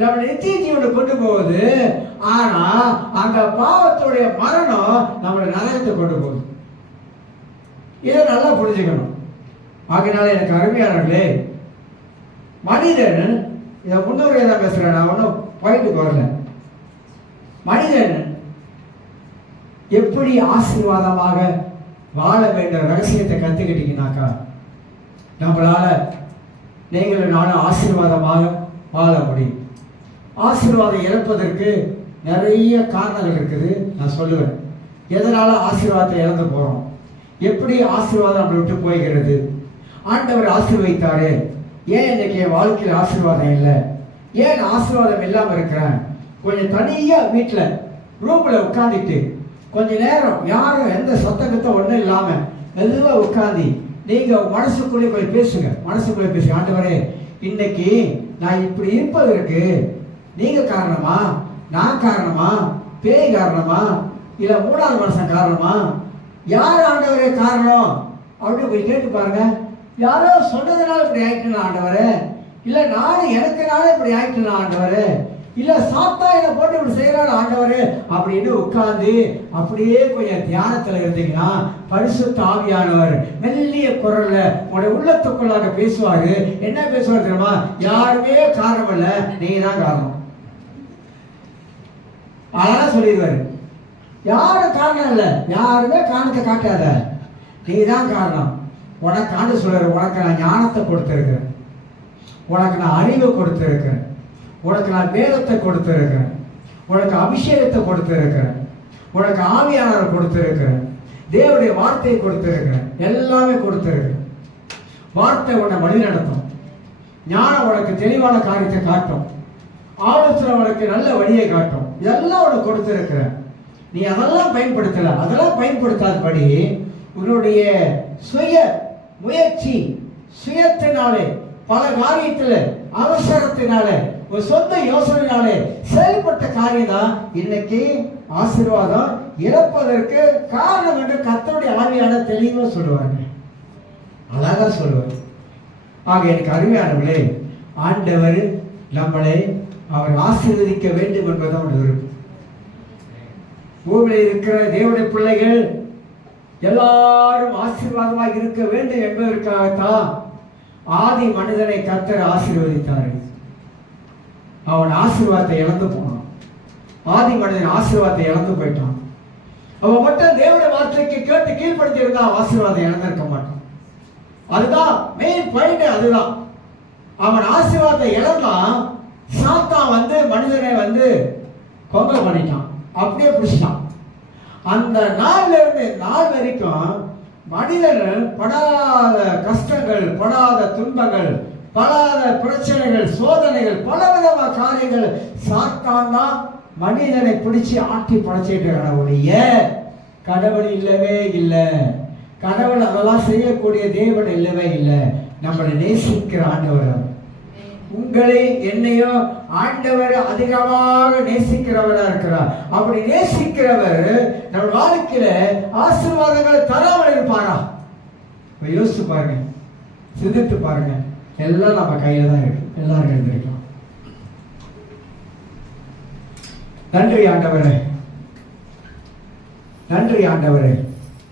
நம்ம நித்திய ஜீவனை கொண்டு போகுது. ஆனா அந்த பாவத்துடைய மரணம் நம்மளை நரகத்தை கொண்டு போகுது. இதை நல்லா புரிஞ்சுக்கணும். ஆகினால எனக்கு அருமையானவர்களே, மனிதன் இதை முன்னோரையை தான் பேசுறேன், நான் ஒன்றும் பாயிண்ட்டுக்கு வரல. மனிதன் எப்படி ஆசீர்வாதமாக வாழ வேண்டிய ரகசியத்தை கற்றுக்கிட்டீங்கன்னாக்கா நம்மளால நீங்கள் நானும் ஆசீர்வாதமாக வாழ முடியும். ஆசீர்வாதம் இழப்பதற்கு நிறைய காரணங்கள் இருக்குது. நான் சொல்லுவேன் எதனால ஆசீர்வாதத்தை இழந்து போறோம், எப்படி ஆசீர்வாதம் நம்மளை விட்டு போய்கிறது. ஆண்டவர் ஆசீர்வதித்தாரு, ஏன் இன்னைக்கு என் வாழ்க்கையில் ஆசீர்வாதம் இல்லை, ஏன் ஆசீர்வாதம் இல்லாமல் இருக்கிறேன்? கொஞ்சம் தனியாக வீட்டில் ரூமில் உட்காந்துட்டு கொஞ்ச நேரம் யாரும் எந்த சத்தங்கத்தை ஒன்றும் இல்லாமல் மெதுவாக உட்காந்து நீங்கள் மனசுக்குள்ளே போய் பேசுங்க. மனசுக்குள்ளே பேசுங்க, ஆண்டவரே இன்னைக்கு நான் இப்படி இருப்பதற்கு நீங்கள் காரணமா, நான் காரணமா, பேய் காரணமா, இல்லை மூணாவது மனுஷன் காரணமா, யார் ஆண்டவரே காரணம் அப்படின்னு போய் கேட்டு பாருங்க. யாரோ சொன்னதுனால இப்படி ஆயிட்டுனா ஆண்டவரே, இல்லை நானும் எனக்கு நானே இப்படி ஆயிட்டுனா ஆண்டவரே, இல்லை சாத்தாயினை போட்டு இப்படி செய்யறாரு ஆண்டவரே அப்படின்னு உட்கார்ந்து அப்படியே கொஞ்சம் தியானத்தில் இருந்தீங்கன்னா பரிசுத்த ஆவியானவர் மெல்லிய குரல்ல உங்களுடைய உள்ளத்துக்குள்ளாக பேசுவாரு. என்ன பேசுவார் தெரியுமா? யாருமே காரணம் இல்லை, நீங்க தான் காரணம். அதான் சொல்லிடுவாரு, யாரும் காரணம் இல்லை, யாருமே காரணத்தை காட்டாத, நீ தான் காரணம். உனக்கு ஆண்டு சொல்றாரு, உனக்கு நான் ஞானத்தை கொடுத்துருக்கிறேன், உனக்கு நான் அறிவை கொடுத்துருக்கிறேன், உனக்கு நான் வேதத்தை கொடுத்துருக்கிறேன், உனக்கு அபிஷேகத்தை கொடுத்துருக்கிறேன், உனக்கு ஆவியானவரை கொடுத்துருக்கிறேன், தேவனுடைய வார்த்தையை கொடுத்துருக்கிறேன், எல்லாமே கொடுத்துருக்கிறேன். வார்த்தை உன்னை வழி நடத்தும், ஞானம் உனக்கு தெளிவான காரியத்தை காட்டும், ஆலோசனை உனக்கு நல்ல வழியை காட்டும். இதெல்லாம் உனக்கு கொடுத்துருக்கிறேன். நீ அதெல்லாம் பயன்படுத்தல, அதெல்லாம் பயன்படுத்தாதபடி உன்னுடைய சுய முயற்சி சுயத்தினாலே பல காரியத்தில் அவசரத்தினாலே ஒரு சொந்த யோசனையினாலே செயல்பட்ட காரியம் தான் இன்னைக்கு ஆசீர்வாதம் இழப்பதற்கு காரணம் என்று கர்த்தருடைய ஆவியான தெளிவா சொல்லுவாங்க, அழகா சொல்லுவார். ஆக எனக்கு அருமையானவர்களே, ஆண்டவர் நம்மளை அவர் ஆசீர்வதிக்க வேண்டும் என்பதுதான் ஒரு விருப்பம். பூமியில் இருக்கிற தேவனுடைய பிள்ளைகள் எல்லாரும் ஆசீர்வாதமாக இருக்க வேண்டும் என்பதற்காகத்தான் ஆதி மனிதனை கர்த்தர் ஆசீர்வதித்தார். அவன் ஆசீர்வாதத்தை இழந்து போனான். ஆதி மனிதன் ஆசீர்வாதத்தை இழந்து போயிட்டான். அவன் மட்டும் தேவனுடைய வார்த்தைக்கு கேட்டு கீழ்படுத்தியிருந்தா ஆசீர்வாதம் இழந்திருக்க மாட்டான். அதுதான் மெயின் பாயிண்ட். அதுதான் அவன் ஆசீர்வாதத்தை இழந்தான். சாத்தான் வந்து மனிதனை வந்து கொங்க பண்ணிட்டான், அப்படியே பிடிச்சிட்டான். அந்த நாள்ல இருந்து நாள் வரைக்கும் மனிதர்கள் படாத கஷ்டங்கள், படாத துன்பங்கள், படாத பிரச்சனைகள், சோதனைகள், பலவிதமான காரியங்கள் சாத்தான் தான் மனிதனை பிடிச்சி ஆட்டி படைச்சிட்டு ஒழிய கடவுள் இல்லவே இல்லை. கடவுள் அதெல்லாம் செய்யக்கூடிய தேவன் இல்லவே இல்லை. நம்மளை நேசிக்கிற ஆண்டவர், உங்களை என்னையோ ஆண்டவர் அதிகமாக நேசிக்கிறவரா இருக்கிறார். அப்படி நேசிக்கிறவர் நம்ம வாழ்க்கையில ஆசீர்வாதங்களை தராமல் இருப்பாரா? யோசிச்சு பாருங்க, சிந்தித்து பாருங்க. எல்லாம் நம்ம கையில தான் இருக்கு, எல்லாரும் எழுந்திருக்கலாம். நன்றி ஆண்டவரே, நன்றி ஆண்டவரே.